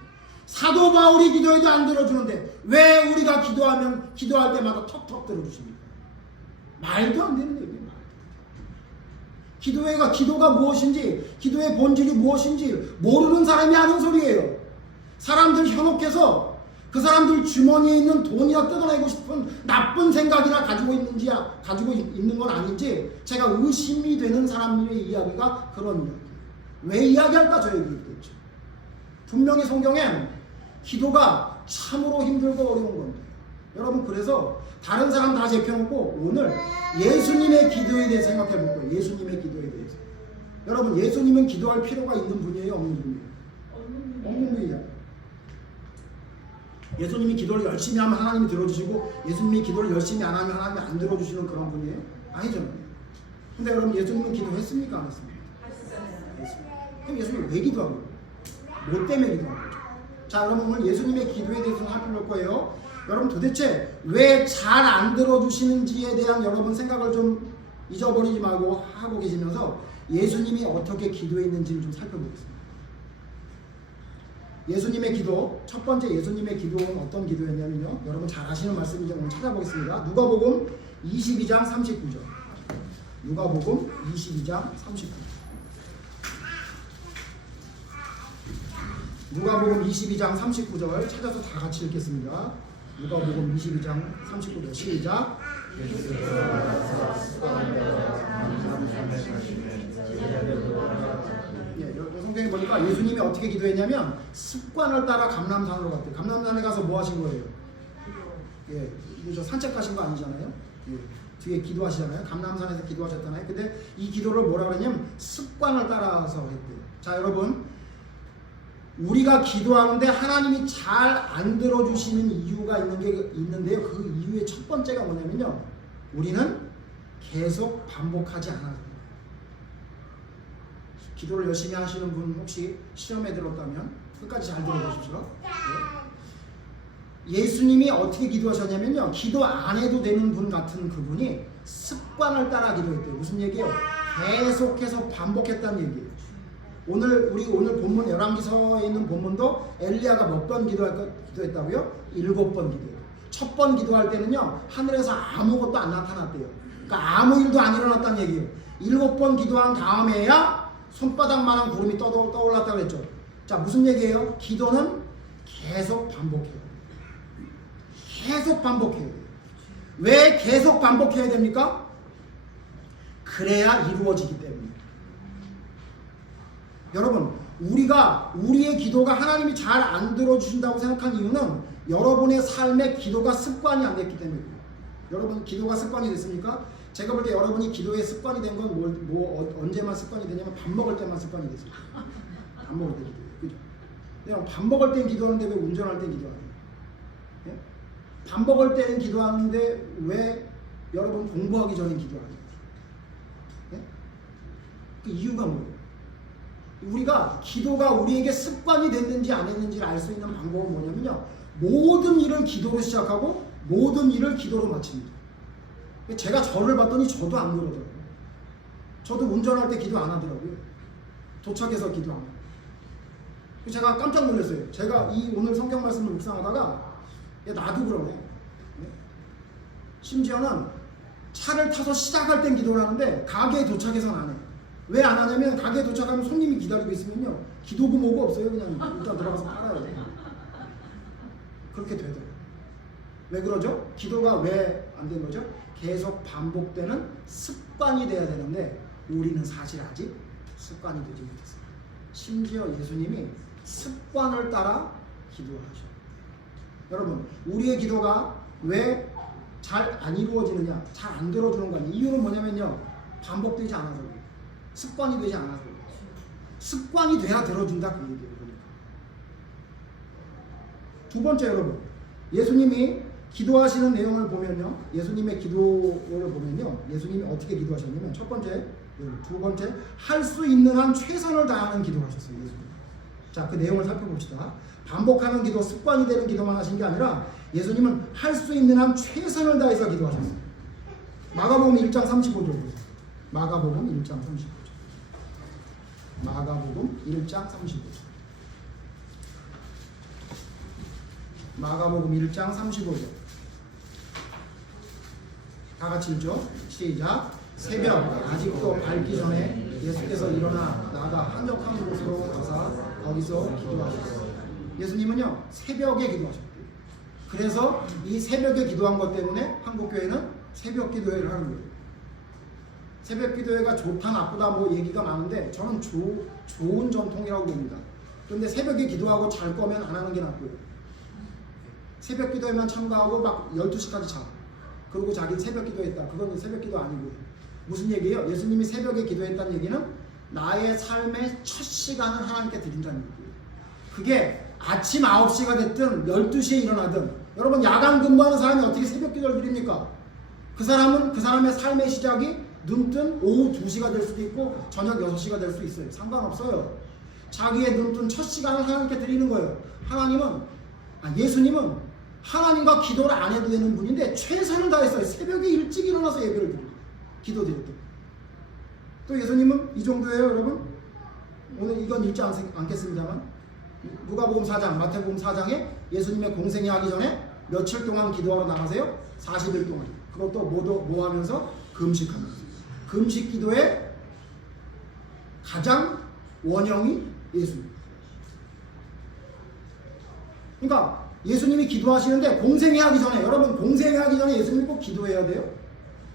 사도 바울이 기도해도 안 들어주는데 왜 우리가 기도할 때마다 턱턱 들어주십니까? 말도 안 되는 얘기예요. 기도가 무엇인지, 기도의 본질이 무엇인지 모르는 사람이 하는 소리예요. 사람들 현혹해서 그 사람들 주머니에 있는 돈이나 뜯어내고 싶은 나쁜 생각이나 가지고 있는 건 아닌지 제가 의심이 되는 사람들의 이야기가 그런 이야기예요. 왜 이야기할까? 저 얘기했겠죠. 분명히 성경엔 기도가 참으로 힘들고 어려운 건데 여러분, 그래서 다른 사람 다 제껴놓고 오늘 예수님의 기도에 대해 생각해 볼 거예요. 예수님의 기도에 대해서. 여러분, 예수님은 기도할 필요가 있는 분이에요? 없는 분이에요? 없는 분이에요. 예수님이 기도를 열심히 하면 하나님이 들어주시고 예수님이 기도를 열심히 안 하면 하나님이 안 들어주시는 그런 분이에요? 아니잖아요. 근데 여러분, 예수님은 기도했습니까? 안 했습니까? 했습니다. 그럼 예수님이 왜 기도한 거예요? 뭐 때문에 기도한 거죠? 자, 여러분, 오늘 예수님의 기도에 대해서 살펴볼 거예요. 여러분, 도대체 왜 잘 안 들어주시는지에 대한 여러분 생각을 좀 잊어버리지 말고 하고 계시면서 예수님이 어떻게 기도했는지를 좀 살펴보겠습니다. 예수님의 기도, 첫 번째 예수님의 기도는 어떤 기도였냐면요, 여러분 잘 아시는 말씀인지 오늘 찾아보겠습니다. 누가복음 22장 39절. 누가복음 22장 39절. 누가복음 22장 39절 찾아서 다 같이 읽겠습니다. 누가복음 22장 39절 시작. 성경에 보니까 예수님이 어떻게 기도했냐면 습관을 따라 감람산으로 갔대요. 감람산에 가서 뭐 하신 거예요? 저 산책 가신 거 아니잖아요. 뒤에 기도하시잖아요. 감람산에서 기도하셨잖아요. 근데 이 기도를 뭐라 그러냐면 습관을 따라서 했대요. 자, 여러분, 우리가 기도하는데 하나님이 잘 안 들어주시는 이유가 있는데요. 그 이유의 첫 번째가 뭐냐면요, 우리는 계속 반복하지 않아요. 기도를 열심히 하시는 분 혹시 시험에 들었다면 끝까지 잘 들어보십시오. 예수님이 어떻게 기도하셨냐면요, 기도 안 해도 되는 분 같은 그분이 습관을 따라 기도했대요. 무슨 얘기예요? 계속해서 반복했다는 얘기예요. 오늘 본문 열왕기서에 있는 본문도 엘리야가 몇 번 기도했다고요? 7번 기도해요. 첫 번 기도할 때는요, 하늘에서 아무것도 안 나타났대요. 그러니까 아무 일도 안 일어났다는 얘기예요. 7번 기도한 다음에야 손바닥만한 구름이 떠올랐다고 그랬죠. 자, 무슨 얘기예요? 기도는 계속 반복해요. 계속 반복해야 돼요. 왜 계속 반복해야 됩니까? 그래야 이루어지기 때문에. 여러분, 우리가 우리의 기도가 하나님이 잘 안 들어주신다고 생각한 이유는 여러분의 삶의 기도가 습관이 안 됐기 때문입니다. 여러분 기도가 습관이 됐습니까? 제가 볼 때 여러분이 기도의 습관이 된 건 언제만 습관이 되냐면 밥 먹을 때만 습관이 됐습니다. 밥 먹을 때 기도해요. 그죠? 그냥 밥 먹을 땐 기도하는데 왜 운전할 땐 기도 안 해요? 예? 밥 먹을 때는 기도하는데 왜 여러분 공부하기 전엔 기도 안 해요? 예? 그 이유가 뭐예요? 우리가 기도가 우리에게 습관이 됐는지 안 했는지를 알 수 있는 방법은 뭐냐면요, 모든 일을 기도로 시작하고 모든 일을 기도로 마칩니다. 제가 저를 봤더니 저도 안 그러더라고요. 저도 운전할 때 기도 안 하더라고요. 도착해서 기도 안 하고. 제가 깜짝 놀랐어요. 제가 이 오늘 성경 말씀을 묵상하다가 야, 나도 그러네. 심지어는 차를 타서 시작할 땐 기도를 하는데 가게에 도착해서는 안 해요. 왜 안 하냐면 가게에 도착하면 손님이 기다리고 있으면요, 기도부 뭐고 없어요. 그냥 일단 들어가서 팔아야 돼요. 그렇게 되더라고요. 왜 그러죠? 기도가 왜 안 된 거죠? 계속 반복되는 습관이 돼야 되는데 우리는 사실 아직 습관이 되지 못했어요. 심지어 예수님이 습관을 따라 기도하셔요. 여러분, 우리의 기도가 왜 잘 안 이루어지느냐, 잘 안 들어주는 거 아니에요. 이유는 뭐냐면요, 반복되지 않아서 그래요. 습관이 되지 않아서 그래요. 습관이 돼야 들어준다 그 얘기예요. 그러니까. 두 번째, 여러분, 예수님이 기도하시는 내용을 보면요, 예수님의 기도를 보면요, 예수님이 어떻게 기도하셨냐면 첫 번째, 두 번째, 할 수 있는 한 최선을 다하는 기도를 하셨어요. 예수님. 자, 그 내용을 살펴봅시다. 반복하는 기도, 습관이 되는 기도만 하신 게 아니라 예수님은 할 수 있는 한 최선을 다해서 기도하셨어요. 마가복음 1장 35절 보세요. 마가복음 1장 35절. 마가복음 1장 35절. 마가복음 1장 35절. 다 같이 읽죠. 시작. 새벽 아직도 밝기 전에 예수께서 일어나 나가 한적한 곳으로 가사 거기서 기도하셨어요. 예수님은요, 새벽에 기도하셨대요. 그래서 이 새벽에 기도한 것 때문에 한국교회는 새벽 기도회를 하는 거예요. 새벽 기도회가 좋다 나쁘다 뭐 얘기가 많은데 저는 좋은 전통이라고 봅니다. 그런데 새벽에 기도하고 잘 거면 안 하는 게 낫고요. 새벽 기도에만 참가하고 막 12시까지 자. 그리고 자기 새벽 기도했다. 그건 새벽 기도 아니고요. 무슨 얘기예요? 예수님이 새벽에 기도했다는 얘기는 나의 삶의 첫 시간을 하나님께 드린다는 얘기예요. 그게 아침 9시가 됐든 12시에 일어나든, 여러분 야간 근무하는 사람이 어떻게 새벽 기도를 드립니까? 그 사람의 삶의 시작이 눈뜬 오후 2시가 될 수도 있고 저녁 6시가 될 수 있어요. 상관없어요. 자기의 눈뜬 첫 시간을 하나님께 드리는 거예요. 예수님은 하나님과 기도를 안 해도 되는 분인데 최선을 다했어요. 새벽에 일찍 일어나서 예배를 드리고 기도 드렸대요. 또 예수님은 이 정도예요, 여러분. 오늘 이건 읽지 않겠습니다만 누가복음 4장, 마태복음 4장에 예수님의 공생이 하기 전에 며칠 동안 기도하러 나가세요? 40일 동안. 그것도 뭐 하면서? 금식하면서. 금식 기도의 가장 원형이 예수님. 그러니까 예수님이 기도하시는데 공생이 하기 전에, 여러분 공생이 하기 전에 예수님이 꼭 기도해야 돼요?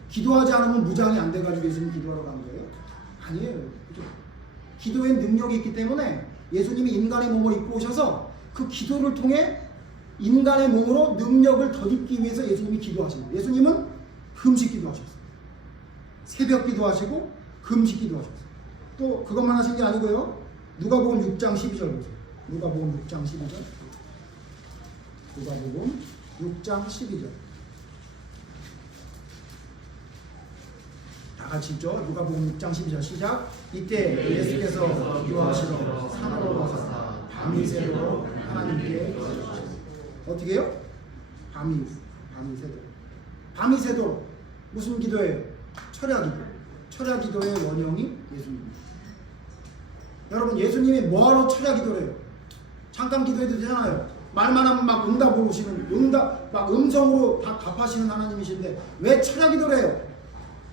기도하지 않으면 무장이 안 돼가지고 예수님 기도하러 가는 거예요? 아니에요. 그죠? 기도에 능력이 있기 때문에 예수님이 인간의 몸을 입고 오셔서 그 기도를 통해 인간의 몸으로 능력을 덧입기 위해서 예수님이 기도하십니다. 예수님은 금식 기도하셨어요. 새벽 기도하시고 금식 기도하셨어요. 또 그것만 하신 게 아니고요. 누가복음 6장 12절 보세요. 누가복음 6장 12절. 누가복음 6장 12절. 다 같이 읽죠. 누가복음 6장 12절 시작. 이때 예수께서 기도하시러 산으로 가사 밤이 새도록 하나님께 기도하셨어요. 어떻게 해요? 밤이 새도록. 밤이 새도록. 무슨 기도예요? 철야 기도. 철야 기도의 원형이 예수님입니다. 여러분 예수님이 뭐하러 철야 기도를 해요? 잠깐 기도해도 되잖아요. 말만 하면 막 응답을 오시는, 막 음성으로 다 답하시는 하나님이신데 왜 철야 기도를 해요?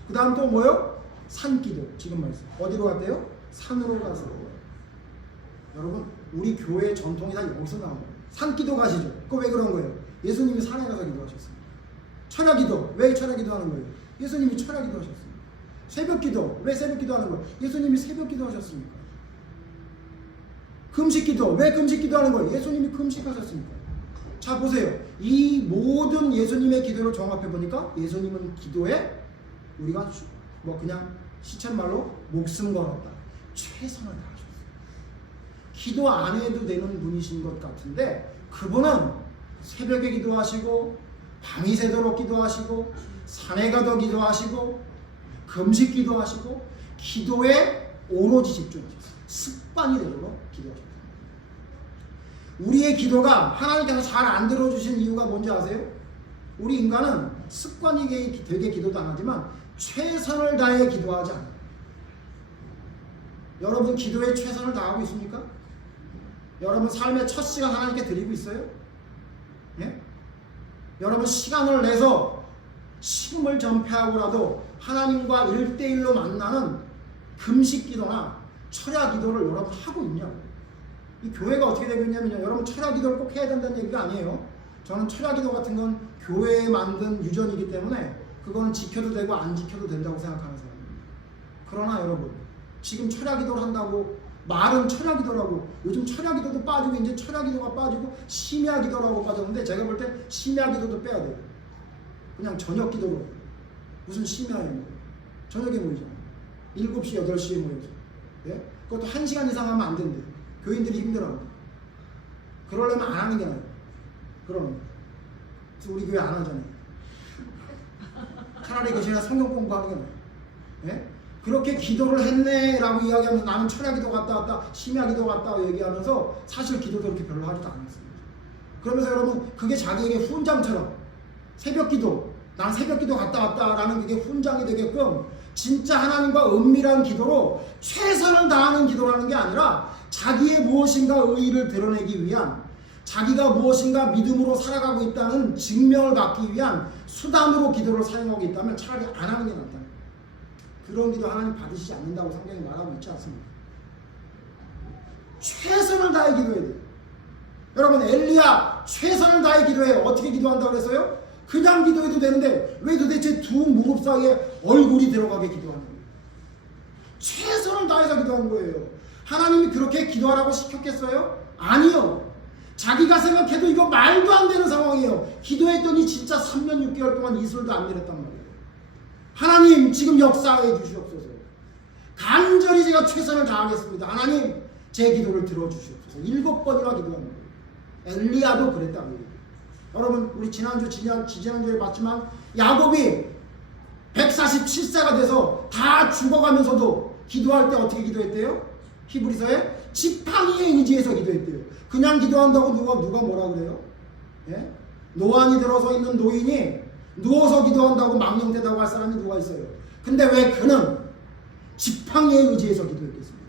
그 다음 또 뭐요? 산기도. 지금 말씀. 어디로 갔대요? 산으로 가서. 여러분 우리 교회의 전통이 다 여기서 나온 거예요. 산기도 가시죠. 그거 왜 그런 거예요? 예수님이 산에 가서 기도하셨습니다. 철야 기도. 왜 철야 기도하는 거예요? 예수님이 철야 기도하셨습니다. 새벽 기도. 왜 새벽 기도하는 거예요? 예수님이 새벽 기도하셨습니까? 금식 기도. 왜 금식 기도하는 거예요? 예수님이 금식하셨습니까? 자 보세요. 이 모든 예수님의 기도를 종합해 보니까 예수님은 기도에 우리가 뭐 그냥 시쳇말로 목숨 걸었다. 최선을 다하셨어요. 기도 안 해도 되는 분이신 것 같은데 그분은 새벽에 기도하시고 밤이 새도록 기도하시고 산에 가도 기도하시고 금식 기도하시고 기도에 오로지 집중하셨어요. 습관이 되도록 기도하셨어요. 우리의 기도가 하나님께서 잘 안 들어주신 이유가 뭔지 아세요? 우리 인간은 습관이 되게 기도도 안 하지만 최선을 다해 기도하지 않아요. 여러분 기도에 최선을 다하고 있습니까? 여러분 삶의 첫 시간 하나님께 드리고 있어요? 예? 여러분 시간을 내서 식음을 전폐하고라도 하나님과 1대1로 만나는 금식 기도나 철야 기도를 여러분 하고 있냐고. 이 교회가 어떻게 되고 있냐면요. 여러분 철야 기도를 꼭 해야 된다는 얘기가 아니에요. 저는 철야 기도 같은 건 교회에 만든 유전이기 때문에 그거는 지켜도 되고 안 지켜도 된다고 생각하는 사람입니다. 그러나 여러분 지금 철야 기도를 한다고 말은 철야 기도라고 요즘 철야 기도도 빠지고 이제 철야 기도가 빠지고 심야 기도라고 빠졌는데 제가 볼 때 심야 기도도 빼야 돼요. 그냥 저녁 기도로 무슨 심야예요. 저녁에 모이잖아요. 7시 8시에 모여서 예? 그것도 1시간 이상 하면 안 된대요. 교인들이 힘들어합니다. 그러려면 안 하는 게 나아요. 그러면 그래서 우리 교회 안 하잖아요. 차라리 그 시간에 성경 공부하는 게 나아요. 예? 그렇게 기도를 했네라고 이야기하면서 나는 철야 기도 갔다 왔다 심야 기도 갔다 얘기하면서 사실 기도도 그렇게 별로 하지도 않았습니다. 그러면서 여러분 그게 자기에게 훈장처럼 새벽 기도 난 새벽 기도 갔다 왔다라는 그게 훈장이 되게끔 진짜 하나님과 은밀한 기도로 최선을 다하는 기도라는 게 아니라 자기의 무엇인가 의의를 드러내기 위한 자기가 무엇인가 믿음으로 살아가고 있다는 증명을 받기 위한 수단으로 기도를 사용하고 있다면 차라리 안 하는 게 낫다. 그런 기도 하나님 받으시지 않는다고 성경이 말하고 있지 않습니까? 최선을 다해 기도해야 돼요. 여러분 엘리야 최선을 다해 기도해요. 어떻게 기도한다고 그랬어요? 그냥 기도해도 되는데 왜 도대체 두 무릎 사이에 얼굴이 들어가게 기도하는 거예요? 최선을 다해서 기도한 거예요. 하나님이 그렇게 기도하라고 시켰겠어요? 아니요. 자기가 생각해도 이거 말도 안 되는 상황이에요. 기도했더니 진짜 3년 6개월 동안 이슬도 안 내렸단 말이에요. 하나님 지금 역사해 주시옵소서. 간절히 제가 최선을 다하겠습니다. 하나님 제 기도를 들어주시옵소서. 7번이나 기도한 거예요. 엘리야도 그랬다는 거예요. 여러분 우리 지난주에 봤지만 야곱이 147세가 돼서 다 죽어가면서도 기도할 때 어떻게 기도했대요? 히브리서에 지팡이의 의지에서 기도했대요. 그냥 기도한다고 누가 뭐라 그래요? 예? 노안이 들어서 있는 노인이 누워서 기도한다고 망령되다고 할 사람이 누가 있어요? 근데 왜 그는 지팡이의 의지에서 기도했겠습니까?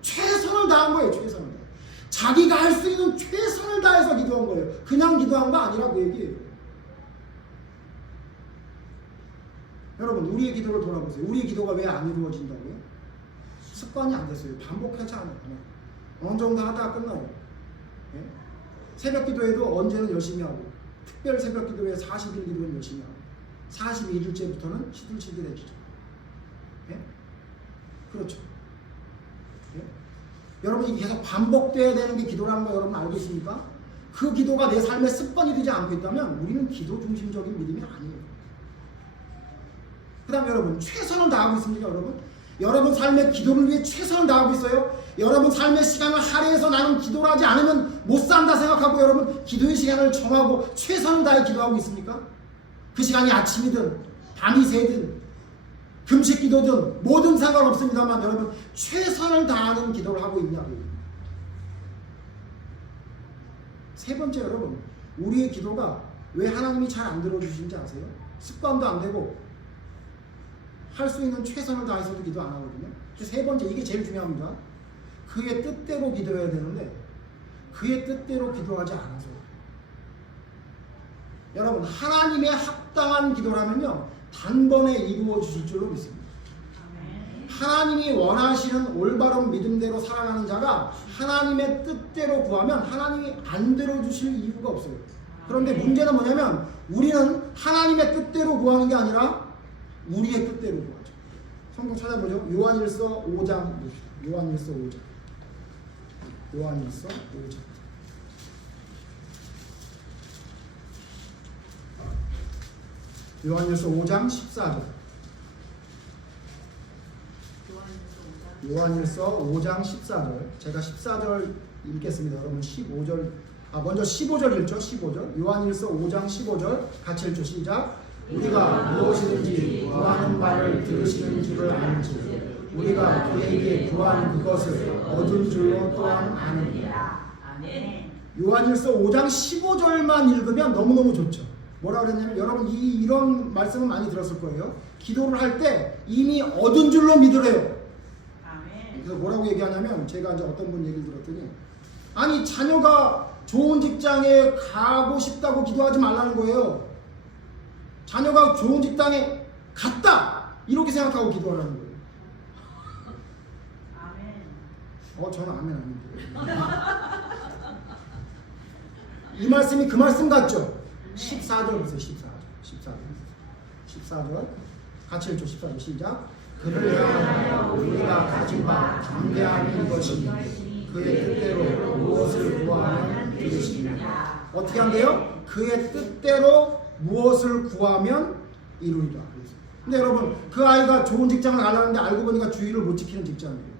최선을 다한 거예요. 최선을 다해. 자기가 할 수 있는 최선을 다해서 기도한 거예요. 그냥 기도한 거 아니라고 얘기해요. 여러분 우리의 기도를 돌아보세요. 우리의 기도가 왜 안 이루어진다고요? 습관이 안 됐어요. 반복하지 않아요. 어느 정도 하다가 끝나요. 예? 새벽 기도에도 언제는 열심히 하고 특별 새벽 기도에 40일 기도는 열심히 하고 42일째부터는 시들시들해지죠. 예? 그렇죠. 예? 여러분 이게 계속 반복돼야 되는 게 기도라는 거 여러분 알고 있습니까? 그 기도가 내 삶의 습관이 되지 않고 있다면 우리는 기도 중심적인 믿음이 아니에요. 그 다음 여러분 최선을 다하고 있습니까? 여러분 삶의 기도를 위해 최선을 다하고 있어요? 여러분 삶의 시간을 할애해서 나는 기도를 하지 않으면 못 산다 생각하고 여러분 기도의 시간을 정하고 최선을 다해 기도하고 있습니까? 그 시간이 아침이든 밤이 새든 금식 기도든 뭐든 상관없습니다만 여러분 최선을 다하는 기도를 하고 있냐고요. 세 번째 여러분 우리의 기도가 왜 하나님이 잘 안 들어주시는지 아세요? 습관도 안 되고 할 수 있는 최선을 다해서도 기도 안 하거든요. 세 번째 이게 제일 중요합니다. 그의 뜻대로 기도해야 되는데 그의 뜻대로 기도하지 않아서 여러분 하나님의 합당한 기도라면요 단번에 이루어 주실 줄로 믿습니다. 하나님이 원하시는 올바른 믿음대로 살아가는 자가 하나님의 뜻대로 구하면 하나님이 안 들어주실 이유가 없어요. 그런데 문제는 뭐냐면 우리는 하나님의 뜻대로 구하는 게 아니라 우리의 뜻대로 구하죠. 성경 찾아보죠. 요한일서 5장 요한일서 5장 요한일서 5장 요한일서 5장 14절 요한일서 5장 14절 제가 14절 읽겠습니다. 여러분 15절 먼저 15절 읽죠. 15절 요한일서 5장 15절 같이 읽죠. 시작. 우리가 무엇이든지 구하는 바를 들으시는 줄을 아는지 우리가 그에게 구하는 그것을 얻은 줄로 또한 아느니라. 아멘. 요한일서 5장 15절만 읽으면 너무너무 좋죠. 뭐라 그랬냐면 여러분 이런 말씀은 많이 들었을 거예요. 기도를 할 때 이미 얻은 줄로 믿으래요. 그래서 뭐라고 얘기하냐면 제가 이제 어떤 분 얘기를 들었더니 아니 자녀가 좋은 직장에 가고 싶다고 기도하지 말라는 거예요. 자녀가 좋은 직장에 갔다 이렇게 생각하고 기도하라는 거예요. 아멘. 저는 아멘 아닌데. 이 말씀이 그 말씀 같죠? 14절 보세요. 14절 같이 읽죠. 14절 시작. 그를 향하여 우리가 가진 바 담대함이 이것이니 그의 뜻대로 무엇을 구하면 이루시리라. 어떻게 한대요? 그의 뜻대로 무엇을 구하면 이루리라. 근데 여러분 그 아이가 좋은 직장을 가려는데 알고 보니까 주의를 못 지키는 직장이에요.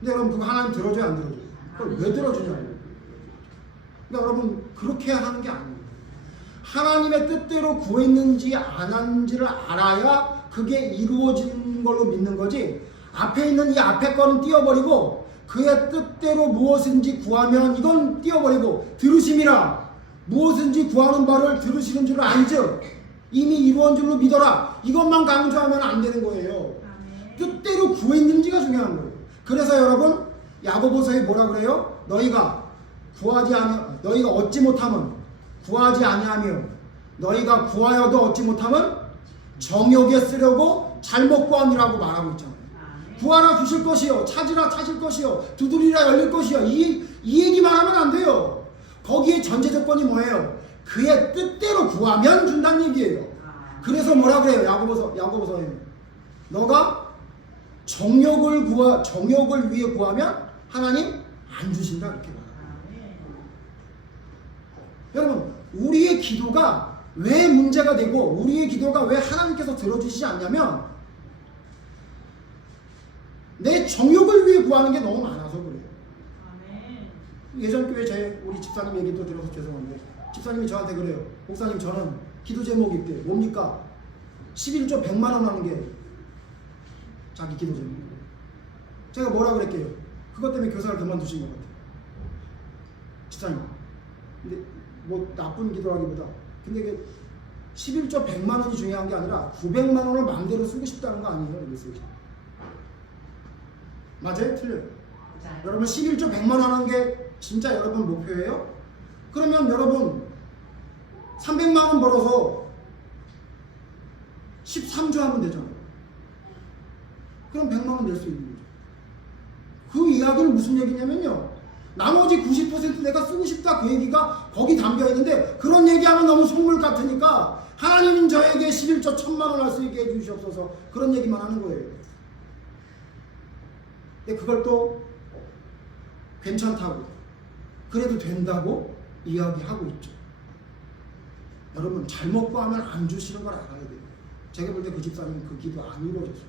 근데 여러분 그거 하나님 들어줘요 안 들어줘요? 그걸 왜 들어주냐고요. 근데 여러분 그렇게 하는 게 아니에요. 하나님의 뜻대로 구했는지 안 했는지를 알아야 그게 이루어진 걸로 믿는 거지. 앞에 있는 이 앞에 거는 띄워버리고 그의 뜻대로 무엇인지 구하면 이건 띄워버리고 들으심이라 무엇인지 구하는 바를 들으시는 줄 알죠. 이미 이루어진 줄로 믿어라. 이것만 강조하면 안 되는 거예요. 뜻대로 구했는지가 중요한 거예요. 그래서 여러분 야고보서에 뭐라 그래요? 너희가 얻지 못하면 구하지 아니하며 너희가 구하여도 얻지 못하면 정욕에 쓰려고 잘못 구함이라고 말하고 있잖아요. 구하라 주실 것이요 찾으라 찾을 것이요 두드리라 열릴 것이요 이 얘기만 하면 안 돼요. 거기에 전제 조건이 뭐예요? 그의 뜻대로 구하면 준다는 얘기예요. 그래서 뭐라 그래요? 야고보서에 너가 정욕을 위해 구하면 하나님 안 주신다 이렇게 말해요. 여러분 우리의 기도가 왜 문제가 되고 우리의 기도가 왜 하나님께서 들어주시지 않냐면 내 정욕을 위해 구하는 게 너무 많아서 그래요. 예전 교회 우리 집사님 얘기도 들어서 죄송한데 집사님이 저한테 그래요. 목사님 저는 기도 제목이 있대. 뭡니까? 11조 100만 원 하는 게 자기 기도 제목이에요. 제가 뭐라 그랬게요? 그것 때문에 교사를 그만두신 것 같아요. 집사님 근데 뭐 나쁜 기도라기보다 근데 이게 11조 100만 원이 중요한 게 아니라 900만 원을 마음대로 쓰고 싶다는 거 아니에요? 이랬어요. 맞아요? 틀려요? 여러분 11조 100만 원 하는 게 진짜 여러분 목표예요? 그러면 여러분 300만 원 벌어서 13조 하면 되잖아요. 그럼 100만 원 낼 수 있는 거죠. 그 이야기는 무슨 얘기냐면요. 나머지 90% 내가 쓰고 싶다 그 얘기가 거기 담겨 있는데 그런 얘기하면 너무 속물 같으니까 하나님은 저에게 11조 1000만 원 할 수 있게 해주시옵소서 그런 얘기만 하는 거예요. 근데 그걸 또 괜찮다고 그래도 된다고 이야기하고 있죠. 여러분 잘못 구하면 안 주시는 걸 알아야 돼요. 제가 볼 때 그 집사님은 그 기도 안 이루어졌어요.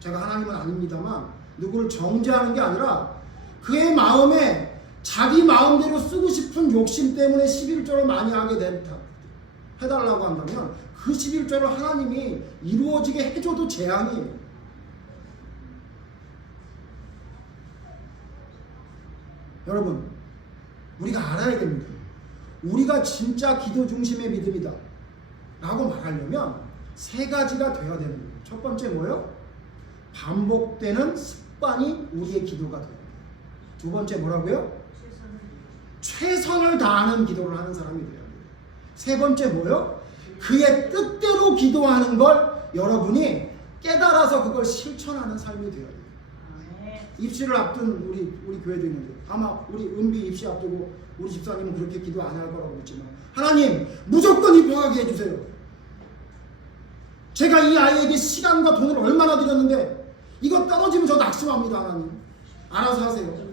제가 하나님은 아닙니다만 누구를 정죄하는 게 아니라 그의 마음에 자기 마음대로 쓰고 싶은 욕심 때문에 11조를 많이 하게 해달라고 한다면 그 11조를 하나님이 이루어지게 해줘도 재앙이에요. 여러분 우리가 알아야 됩니다. 우리가 진짜 기도 중심의 믿음이다 라고 말하려면 세 가지가 돼야 되는 거예요. 첫 번째 뭐예요? 반복되는 습관이 우리의 기도가 돼요. 두 번째 뭐라고요? 최선을 다하는 기도를 하는 사람이 돼야 돼요. 세 번째 뭐요? 그의 뜻대로 기도하는 걸 여러분이 깨달아서 그걸 실천하는 삶이 되어야 돼요. 아멘. 입시를 앞둔 우리 교회도 있는데 아마 우리 은비 입시 앞두고 우리 집사님은 그렇게 기도 안 할 거라고 믿지만 하나님 무조건 입학하게 해주세요. 제가 이 아이에게 시간과 돈을 얼마나 들였는데 이거 떨어지면 저 낙심합니다. 하나님 알아서 하세요.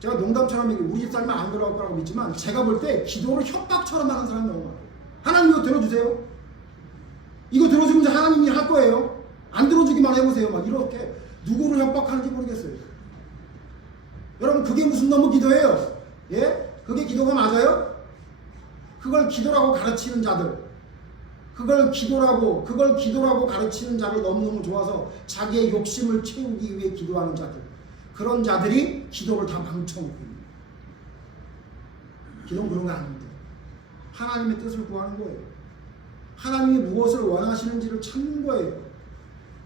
제가 농담처럼 얘기해 우리 집사님은 안 그럴 거라고 믿지만 제가 볼 때 기도를 협박처럼 하는 사람이 너무 많아요. 하나님 이거 들어주세요. 이거 들어주면 이제 하나님이 할 거예요. 안 들어주기만 해보세요. 막 이렇게 누구를 협박하는지 모르겠어요. 여러분 그게 무슨 너무 기도예요? 예? 그게 기도가 맞아요? 그걸 기도라고 가르치는 자들, 그걸 기도라고 가르치는 자를 너무너무 좋아서 자기의 욕심을 채우기 위해 기도하는 자들, 그런 자들이 기도를 다 망쳐놓고 있는 거예요. 기도는 그런 거 아닙니다. 하나님의 뜻을 구하는 거예요. 하나님이 무엇을 원하시는지를 찾는 거예요.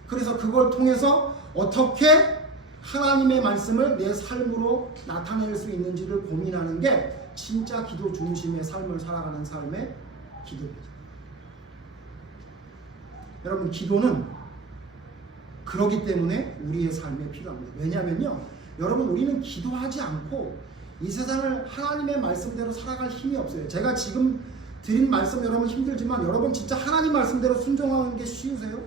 그래서 그걸 통해서 어떻게 하나님의 말씀을 내 삶으로 나타낼 수 있는지를 고민하는 게 진짜 기도 중심의 삶을 살아가는 삶의 기도입니다. 여러분 기도는 그러기 때문에 우리의 삶에 필요합니다. 왜냐하면요, 여러분 우리는 기도하지 않고 이 세상을 하나님의 말씀대로 살아갈 힘이 없어요. 제가 지금 드린 말씀 여러분 힘들지만 여러분 진짜 하나님 말씀대로 순종하는 게 쉬우세요?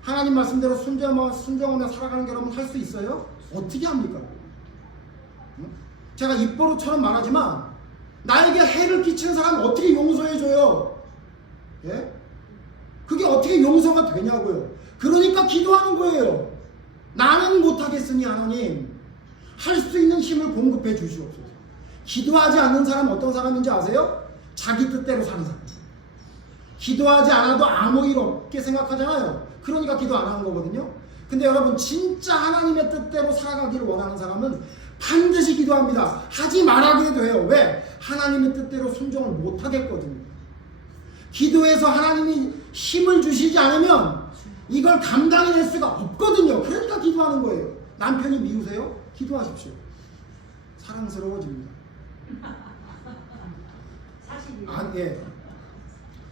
하나님 말씀대로 순종하며 살아가는 게 여러분 할 수 있어요? 어떻게 합니까? 제가 입버릇처럼 말하지만 나에게 해를 끼치는 사람 어떻게 용서해줘요? 예? 그게 어떻게 용서가 되냐고요. 그러니까 기도하는 거예요. 나는 못하겠으니 하나님 할 수 있는 힘을 공급해 주시옵소서. 기도하지 않는 사람은 어떤 사람인지 아세요? 자기 뜻대로 사는 사람. 기도하지 않아도 아무 일 없게 생각하잖아요. 그러니까 기도 안 하는 거거든요. 근데 여러분 진짜 하나님의 뜻대로 살아가기를 원하는 사람은 반드시 기도합니다. 하지 말아도 해요. 왜? 하나님의 뜻대로 순종을 못 하겠거든요. 기도해서 하나님이 힘을 주시지 않으면 이걸 감당해낼 수가 없거든요. 그러니까 기도하는 거예요. 남편이 미우세요? 기도하십시오. 사랑스러워집니다. 사실이에요. 예.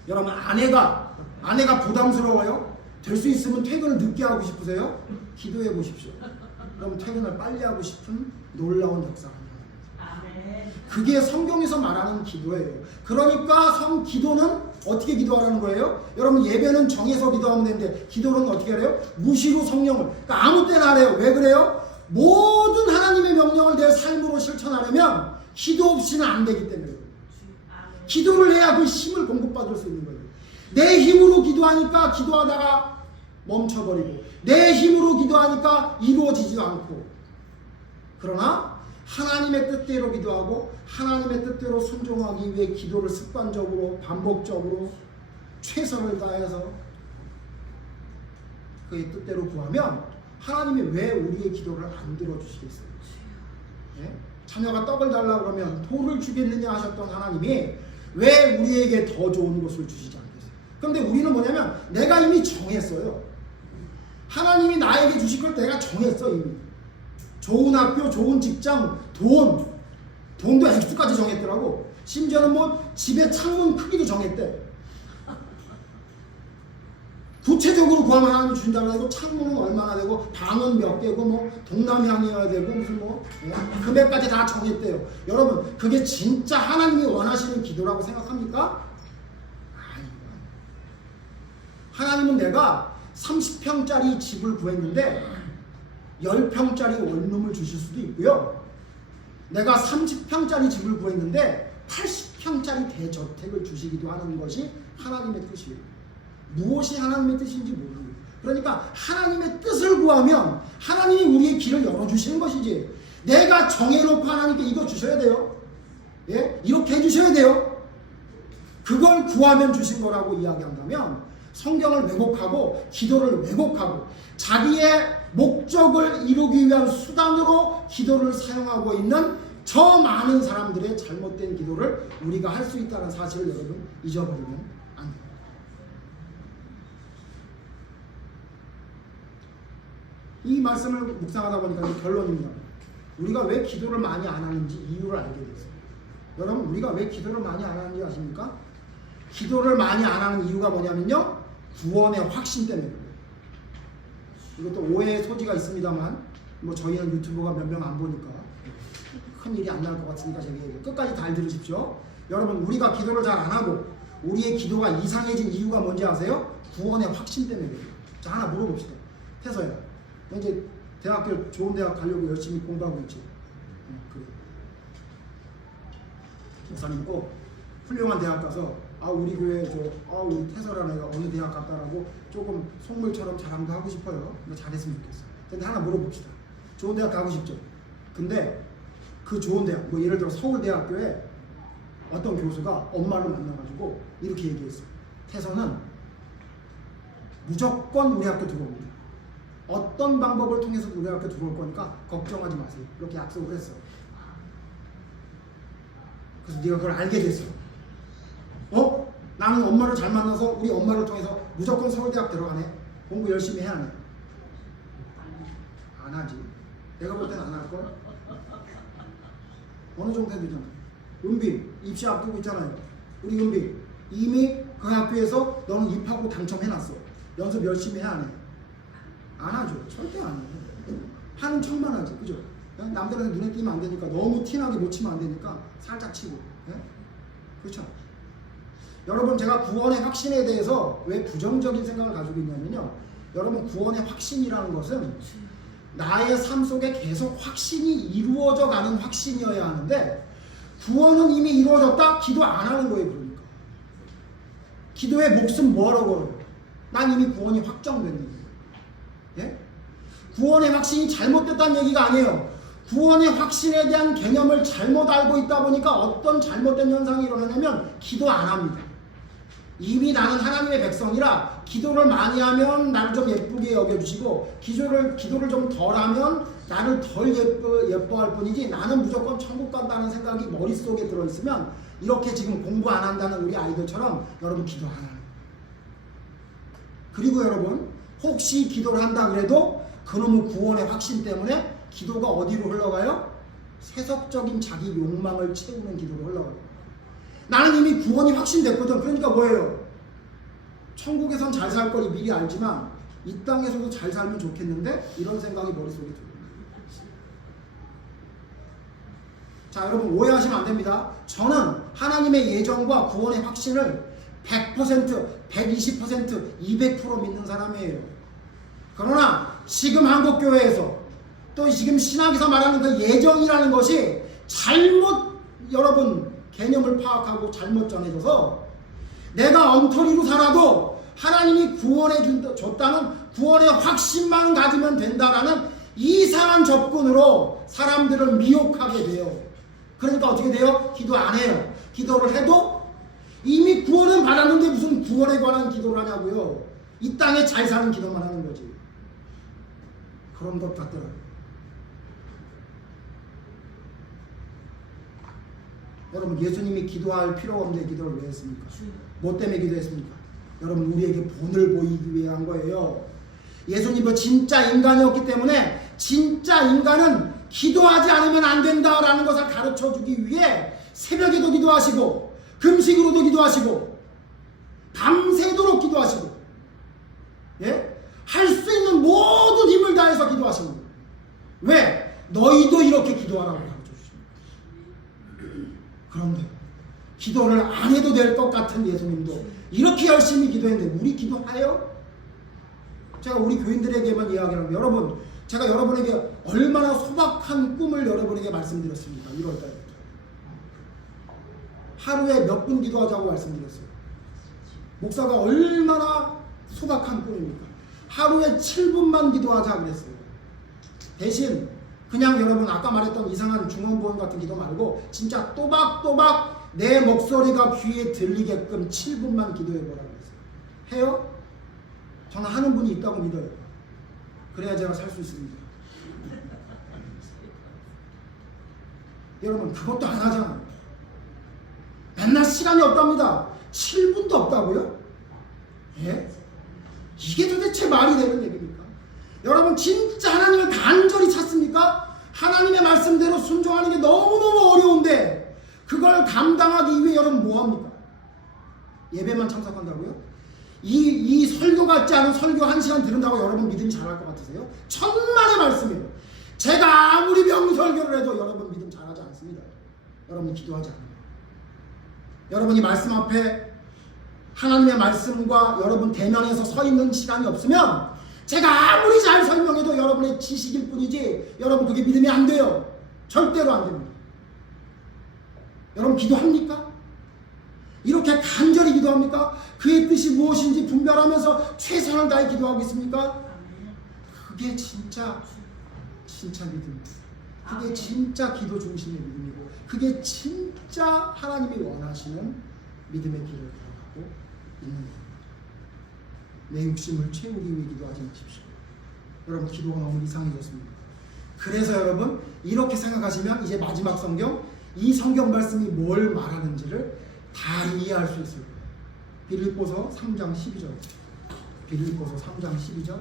여러분 아내가 부담스러워요? 될 수 있으면 퇴근을 늦게 하고 싶으세요? 기도해 보십시오. 그럼 퇴근을 빨리 하고 싶은 놀라운 역사가 일어납니다. 그게 성경에서 말하는 기도예요. 그러니까 기도는 어떻게 기도하라는 거예요? 여러분 예배는 정해서 기도하면 되는데 기도는 어떻게 하래요? 무시로 성령을. 그러니까 아무 때나 하래요. 왜 그래요? 모든 하나님의 명령을 내 삶으로 실천하려면 기도 없이는 안 되기 때문에 기도를 해야 그 힘을 공급받을 수 있는 거예요. 내 힘으로 기도하니까 기도하다가 멈춰버리고 내 힘으로 기도하니까 이루어지지 않고, 그러나 하나님의 뜻대로 기도하고 하나님의 뜻대로 순종하기 위해 기도를 습관적으로 반복적으로 최선을 다해서 그의 뜻대로 구하면 하나님이 왜 우리의 기도를 안 들어주시겠어요? 예? 자녀가 떡을 달라 그러면 돌을 주겠느냐 하셨던 하나님이 왜 우리에게 더 좋은 것을 주시지 않겠어요? 그런데 우리는 뭐냐면 내가 이미 정했어요. 하나님이 나에게 주실 걸 내가 정했어. 이미 좋은 학교, 좋은 직장, 돈도 액수까지 정했더라고. 심지어는 뭐 집의 창문 크기도 정했대. 구체적으로 구하면 하나님이 주신다고 해도 창문은 얼마나 되고 방은 몇 개고 뭐 동남향이어야 되고 무슨 뭐 금액까지 다 정했대요. 여러분 그게 진짜 하나님이 원하시는 기도라고 생각합니까? 아닙니다. 하나님은 내가 30평짜리 집을 구했는데 10평짜리 원룸을 주실 수도 있고요. 내가 30평짜리 집을 구했는데 80평짜리 대저택을 주시기도 하는 것이 하나님의 뜻이에요. 무엇이 하나님의 뜻인지 모르는 거예요. 그러니까 하나님의 뜻을 구하면 하나님이 우리의 길을 열어주시는 것이지, 내가 정해놓고 하나님께 이거 주셔야 돼요. 예? 이렇게 해주셔야 돼요. 그걸 구하면 주신 거라고 이야기한다면 성경을 왜곡하고 기도를 왜곡하고 자기의 목적을 이루기 위한 수단으로 기도를 사용하고 있는 저 많은 사람들의 잘못된 기도를 우리가 할 수 있다는 사실을 여러분 잊어버리면 안 돼요. 이 말씀을 묵상하다 보니까 결론입니다. 우리가 왜 기도를 많이 안 하는지 이유를 알게 됐어요. 여러분 우리가 왜 기도를 많이 안 하는지 아십니까? 기도를 많이 안 하는 이유가 뭐냐면요, 구원의 확신 때문에 그래요. 이것도 오해의 소지가 있습니다만 뭐 저희는 유튜브가 몇 명 안 보니까 큰 일이 안 날 것 같으니까 제가 끝까지 잘 들으십시오. 여러분 우리가 기도를 잘 안 하고 우리의 기도가 이상해진 이유가 뭔지 아세요? 구원의 확신 때문에 그래요. 자 하나 물어봅시다. 태서야 이제 대학교 좋은 대학 가려고 열심히 공부하고 있지. 그래. 목사님 꼭 훌륭한 대학 가서 우리 교회 우리 태서라는 애가 어느 대학 갔다라고 조금 속물처럼 자랑도 하고 싶어요. 근데 잘했으면 좋겠어. 근데 하나 물어봅시다. 좋은 대학 가고 싶죠? 근데 그 좋은 대학, 뭐 예를 들어 서울대학교에 어떤 교수가 엄마를 만나가지고 이렇게 얘기했어. 태서는 무조건 우리 학교 들어옵니다. 어떤 방법을 통해서 우리 학교 들어올 거니까 걱정하지 마세요. 이렇게 약속을 했어. 그래서 네가 그걸 알게 됐어. 나는 엄마를 잘 만나서 우리 엄마를 통해서 무조건 서울대학 들어가네. 공부 열심히 해야 하네. 안 하지. 내가 볼 때는 안 할걸? 어느 정도 해도 되잖아. 은비 입시 앞두고 있잖아요. 우리 은비 이미 그 학교에서 너는 입하고 당첨해놨어. 연습 열심히 해야 하네. 안 하죠. 절대 안 해. 하는 척만 하지. 그죠? 남들한테 눈에 띄면 안 되니까 너무 티나게 못 치면 안 되니까 살짝 치고. 그렇죠? 여러분 제가 구원의 확신에 대해서 왜 부정적인 생각을 가지고 있냐면요. 여러분 구원의 확신이라는 것은 나의 삶 속에 계속 확신이 이루어져 가는 확신이어야 하는데 구원은 이미 이루어졌다? 기도 안 하는 거예요. 그러니까 기도의 몫은 뭐라고 해요? 난 이미 구원이 확정됐는데. 예? 구원의 확신이 잘못됐다는 얘기가 아니에요. 구원의 확신에 대한 개념을 잘못 알고 있다 보니까 어떤 잘못된 현상이 일어나냐면 기도 안 합니다. 이미 나는 하나님의 백성이라 기도를 많이 하면 나를 좀 예쁘게 여겨주시고 기도를 좀 덜하면 나를 덜 예뻐할 뿐이지 나는 무조건 천국 간다는 생각이 머릿속에 들어있으면 이렇게 지금 공부 안 한다는 우리 아이들처럼 여러분 기도 안 하는. 그리고 여러분 혹시 기도를 한다 그래도 그놈의 구원의 확신 때문에 기도가 어디로 흘러가요? 세속적인 자기 욕망을 채우는 기도로 흘러가요. 나는 이미 구원이 확신됐거든. 그러니까 뭐예요? 천국에선 잘 살 거리 미리 알지만 이 땅에서도 잘 살면 좋겠는데 이런 생각이 머릿속에 들어요. 자 여러분 오해하시면 안 됩니다. 저는 하나님의 예정과 구원의 확신을 100%, 120%, 200% 믿는 사람이에요. 그러나 지금 한국교회에서 또 지금 신학에서 말하는 그 예정이라는 것이 잘못 여러분 개념을 파악하고 잘못 전해져서 내가 엉터리로 살아도 하나님이 구원해 줬다는 구원의 확신만 가지면 된다라는 이상한 접근으로 사람들을 미혹하게 돼요. 그러니까 어떻게 돼요? 기도 안 해요. 기도를 해도 이미 구원은 받았는데 무슨 구원에 관한 기도를 하냐고요. 이 땅에 잘 사는 기도만 하는 거지. 그런 것 같더라고요. 여러분 예수님이 기도할 필요가 없는데 기도를 왜 했습니까? 뭐 때문에 기도했습니까? 여러분 우리에게 본을 보이기 위해 한 거예요. 예수님은 진짜 인간이었기 때문에 진짜 인간은 기도하지 않으면 안 된다라는 것을 가르쳐주기 위해 새벽에도 기도하시고 금식으로도 기도하시고 밤새도록 기도하시고 할 수 있는 모든 힘을 다해서 기도하시는 거예요. 왜? 너희도 이렇게 기도하라고 가르쳐주십니다. 그런데 기도를 안 해도 될 것 같은 예수님도 이렇게 열심히 기도했는데 우리 기도해요? 제가 우리 교인들에게만 이야기합니다. 여러분 제가 여러분에게 얼마나 소박한 꿈을 여러분에게 말씀드렸습니까? 1월달에 하루에 몇 분 기도하자고 말씀드렸어요. 목사가 얼마나 소박한 꿈입니까? 하루에 7분만 기도하자 그랬어요. 대신 그냥 여러분 아까 말했던 이상한 중언부언 같은 기도 말고 진짜 또박또박 내 목소리가 귀에 들리게끔 7분만 기도해보라고 했어요. 해요? 저는 하는 분이 있다고 믿어요. 그래야 제가 살 수 있습니다. 여러분 그것도 안 하잖아요. 맨날 시간이 없답니다. 7분도 없다고요? 예? 이게 도대체 말이 되는 얘기입니까? 여러분 진짜 하나님을 간절히 찾습니까? 하나님의 말씀대로 순종하는 게 너무너무 어려운데 그걸 감당하기 위해 여러분 뭐합니까? 예배만 참석한다고요? 이 설교 같지 않은 설교 1시간 들은다고 여러분 믿음이 잘할 것 같으세요? 천만의 말씀이에요. 제가 아무리 명설교를 해도 여러분 믿음 잘하지 않습니다. 여러분이 기도하지 않아요. 여러분이 말씀 앞에 하나님의 말씀과 여러분 대면에서 서 있는 시간이 없으면 제가 아무리 잘 설명해도 여러분의 지식일 뿐이지 여러분 그게 믿음이 안 돼요. 절대로 안 됩니다. 여러분 기도합니까? 이렇게 간절히 기도합니까? 그의 뜻이 무엇인지 분별하면서 최선을 다해 기도하고 있습니까? 그게 진짜 믿음입니다. 그게 진짜 기도 중심의 믿음이고 그게 진짜 하나님이 원하시는 믿음의 길을 걸어가고 있는 겁니다. 내 욕심을 채우기 위해 기도하지 마십시오. 여러분 기도가 너무 이상해졌습니다. 그래서 여러분 이렇게 생각하시면 이제 마지막 성경 이 성경 말씀이 뭘 말하는지를 다 이해할 수 있을 거예요. 빌립보서 3장 12절. 빌립보서 3장 12절.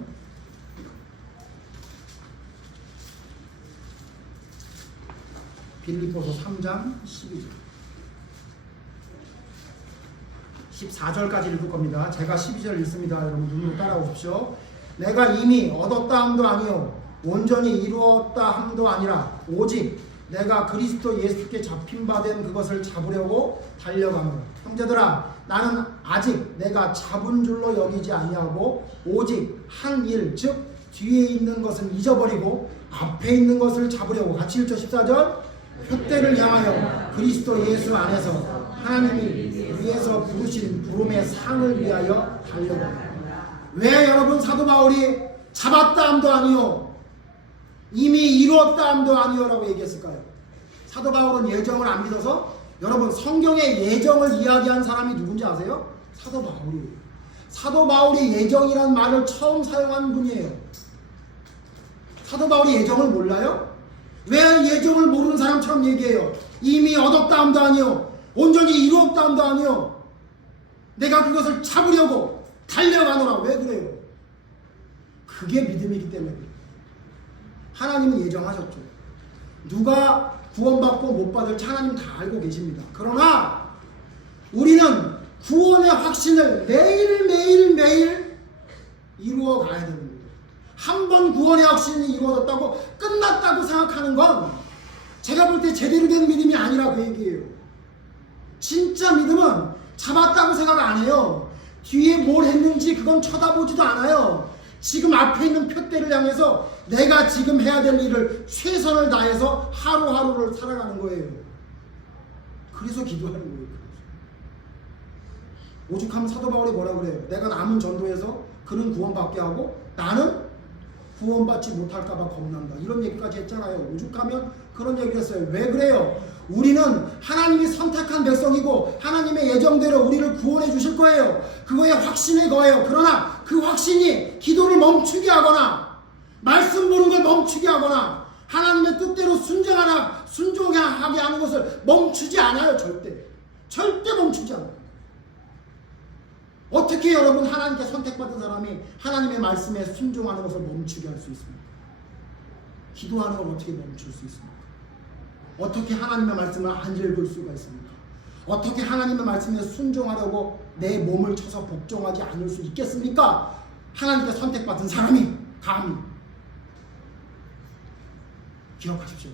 빌립보서 3장 12절. 14절까지 읽을 겁니다. 제가 12절 읽습니다. 여러분 눈으로 따라오십시오. 내가 이미 얻었다 함도 아니요 온전히 이루었다 함도 아니라 오직 내가 그리스도 예수께 잡힌 바 된 그것을 잡으려고 달려가노라. 형제들아 나는 아직 내가 잡은 줄로 여기지 아니하고 오직 한 일 즉 뒤에 있는 것은 잊어버리고 앞에 있는 것을 잡으려고. 같이 읽죠. 14절. 표대를 향하여 그리스도 예수 안에서 하나님이 위에서 부르신 부름의 상을 위하여 달려가노라. 왜 여러분 사도 바울이 잡았다 함도 아니요 이미 이루었다 함도 아니요라고 얘기했을까요? 사도 바울은 예정을 안 믿어서 여러분 성경의 예정을 이야기한 사람이 누군지 아세요? 사도 바울이에요. 사도 바울이 예정이란 말을 처음 사용한 분이에요. 사도 바울이 예정을 몰라요? 왜 예정을 모르는 사람처럼 얘기해요? 이미 얻었다 함도 아니요 온전히 이루었다 함도 아니요 내가 그것을 잡으려고 달려가노라. 왜 그래요? 그게 믿음이기 때문에 그래요. 하나님은 예정하셨죠. 누가 구원받고 못 받을지 하나님 다 알고 계십니다. 그러나 우리는 구원의 확신을 매일 이루어 가야 됩니다. 한 번 구원의 확신이 이루어졌다고 끝났다고 생각하는 건 제가 볼 때 제대로 된 믿음이 아니라 그 얘기예요. 진짜 믿음은 잡았다고 생각 안 해요. 뒤에 뭘 했는지 그건 쳐다보지도 않아요. 지금 앞에 있는 표대를 향해서 내가 지금 해야 될 일을 최선을 다해서 하루하루를 살아가는 거예요. 그래서 기도하는 거예요. 오죽하면 사도 바울이 뭐라 그래요? 내가 남은 전도에서 그는 구원받게 하고 나는 구원받지 못할까봐 겁난다. 이런 얘기까지 했잖아요. 오죽하면 그런 얘기를 했어요. 왜 그래요? 우리는 하나님이 선택한 백성이고 하나님의 예정대로 우리를 구원해 주실 거예요. 그거에 확신에 거해요. 그러나 그 확신이 기도를 멈추게 하거나 말씀 보는 걸 멈추게 하거나 하나님의 뜻대로 순종하게 하는 것을 멈추지 않아요. 절대 멈추지 않아요. 어떻게 여러분 하나님께 선택받은 사람이 하나님의 말씀에 순종하는 것을 멈추게 할 수 있습니까? 기도하는 걸 어떻게 멈출 수 있습니까? 어떻게 하나님의 말씀을 안 읽을 수가 있습니까? 어떻게 하나님의 말씀에 순종하려고 내 몸을 쳐서 복종하지 않을 수 있겠습니까? 하나님께 선택받은 사람이 감히. 기억하십시오.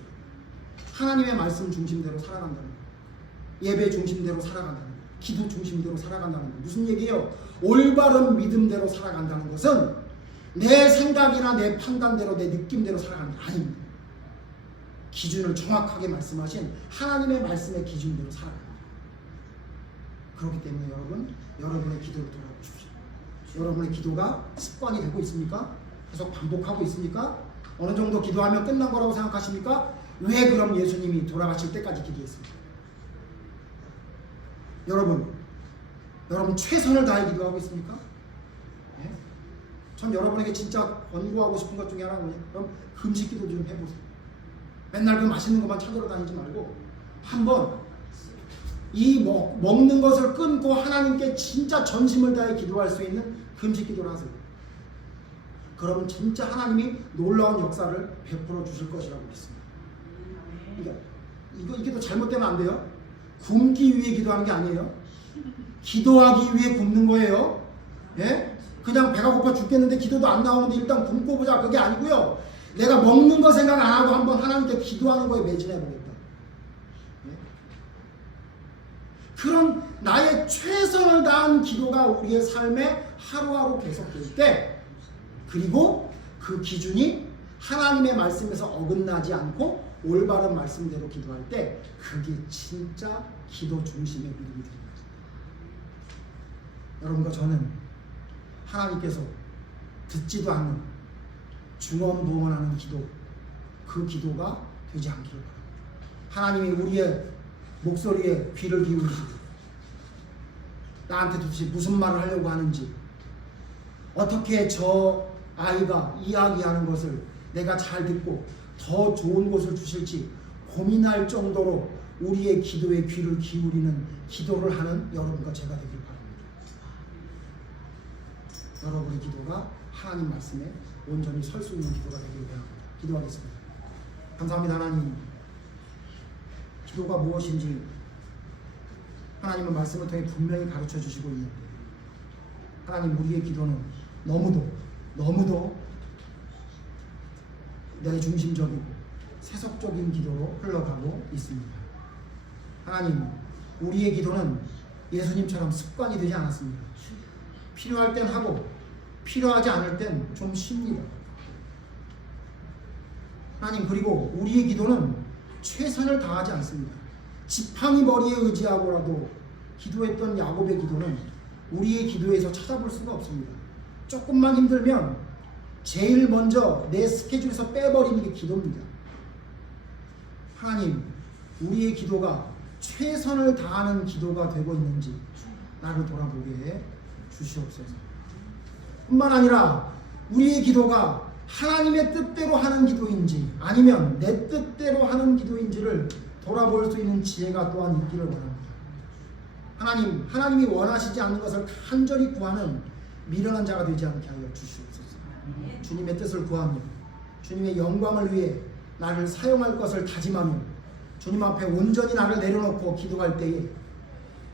하나님의 말씀 중심대로 살아간다는 것, 예배 중심대로 살아간다는 것, 기도 중심대로 살아간다는 것. 무슨 얘기예요? 올바른 믿음대로 살아간다는 것은 내 생각이나 내 판단대로 내 느낌대로 살아가는 게 아닙니다. 기준을 정확하게 말씀하신 하나님의 말씀의 기준대로 살아갑니다. 그렇기 때문에 여러분의 기도를 돌아보십시오. 여러분의 기도가 습관이 되고 있습니까? 계속 반복하고 있습니까? 어느 정도 기도하면 끝난 거라고 생각하십니까? 왜 그럼 예수님이 돌아가실 때까지 기도했습니까? 여러분 최선을 다해 기도하고 있습니까? 네? 전 여러분에게 진짜 권고하고 싶은 것 중에 하나는 뭐냐? 그럼 금식 기도 좀 해보세요. 맨날 그 맛있는 것만 찾으러 다니지 말고 한번 이 먹는 것을 끊고 하나님께 진짜 전심을 다해 기도할 수 있는 금식 기도를 하세요. 그러면 진짜 하나님이 놀라운 역사를 베풀어 주실 것이라고 믿습니다. 그러니까 이게 또 잘못되면 안 돼요. 굶기 위해 기도하는 게 아니에요. 기도하기 위해 굶는 거예요. 예? 그냥 배가 고파 죽겠는데 기도도 안 나오는데 일단 굶고 보자, 그게 아니고요. 내가 먹는 거 생각 안 하고 한번 하나님께 기도하는 거에 매진해 보겠다. 예? 그런 나의 최선을 다한 기도가 우리의 삶에 하루하루 계속될 때, 그리고 그 기준이 하나님의 말씀에서 어긋나지 않고 올바른 말씀대로 기도할 때, 그게 진짜 기도 중심의 믿음이 됩니다. 여러분과 저는 하나님께서 듣지도 않는 중언부언하는 기도, 그 기도가 되지 않기를 바랍니다. 하나님이 우리의 목소리에 귀를 기울이시고 나한테 도대체 무슨 말을 하려고 하는지, 어떻게 저 아이가 이야기하는 것을 내가 잘 듣고 더 좋은 곳을 주실지 고민할 정도로 우리의 기도에 귀를 기울이는 기도를 하는 여러분과 제가 되길 바랍니다. 여러분의 기도가 하나님 말씀에 온전히 설 수 있는 기도가 되기를 바랍니다. 기도하겠습니다. 감사합니다. 하나님, 기도가 무엇인지 하나님은 말씀을 통해 분명히 가르쳐 주시고 있는데, 하나님, 우리의 기도는 너무도 내 중심적이고 세속적인 기도로 흘러가고 있습니다. 하나님, 우리의 기도는 예수님처럼 습관이 되지 않았습니다. 필요할 땐 하고 필요하지 않을 땐 좀 쉽니다. 하나님, 그리고 우리의 기도는 최선을 다하지 않습니다. 지팡이 머리에 의지하고라도 기도했던 야곱의 기도는 우리의 기도에서 찾아볼 수가 없습니다. 조금만 힘들면 제일 먼저 내 스케줄에서 빼버리는 게 기도입니다. 하나님, 우리의 기도가 최선을 다하는 기도가 되고 있는지 나를 돌아보게 해 주시옵소서. 뿐만 아니라 우리의 기도가 하나님의 뜻대로 하는 기도인지 아니면 내 뜻대로 하는 기도인지를 돌아볼 수 있는 지혜가 또한 있기를 원합니다. 하나님이 원하시지 않는 것을 간절히 구하는 미련한 자가 되지 않게 하여 주시옵소서. 주님의 뜻을 구하며 주님의 영광을 위해 나를 사용할 것을 다짐하며 주님 앞에 온전히 나를 내려놓고 기도할 때에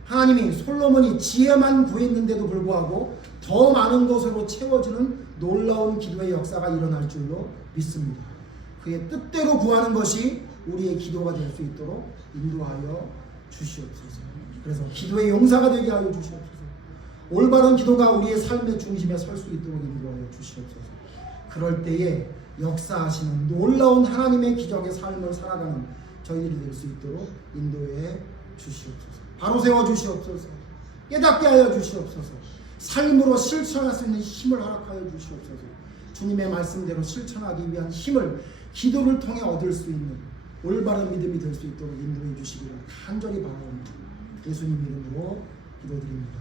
하나님이 솔로몬이 지혜만 구했는데도 불구하고 더 많은 것으로 채워주는 놀라운 기도의 역사가 일어날 줄로 믿습니다. 그의 뜻대로 구하는 것이 우리의 기도가 될 수 있도록 인도하여 주시옵소서. 그래서 기도의 용사가 되게 하여 주시옵소서. 올바른 기도가 우리의 삶의 중심에 설 수 있도록 인도하여 주시옵소서. 그럴 때에 역사하시는 놀라운 하나님의 기적의 삶을 살아가는 저희들이 될 수 있도록 인도해 주시옵소서. 바로 세워 주시옵소서. 깨닫게 하여 주시옵소서. 삶으로 실천할 수 있는 힘을 허락하여 주시옵소서. 주님의 말씀대로 실천하기 위한 힘을 기도를 통해 얻을 수 있는 올바른 믿음이 될 수 있도록 인도해 주시기를 간절히 바라옵니다. 예수님 이름으로 기도드립니다.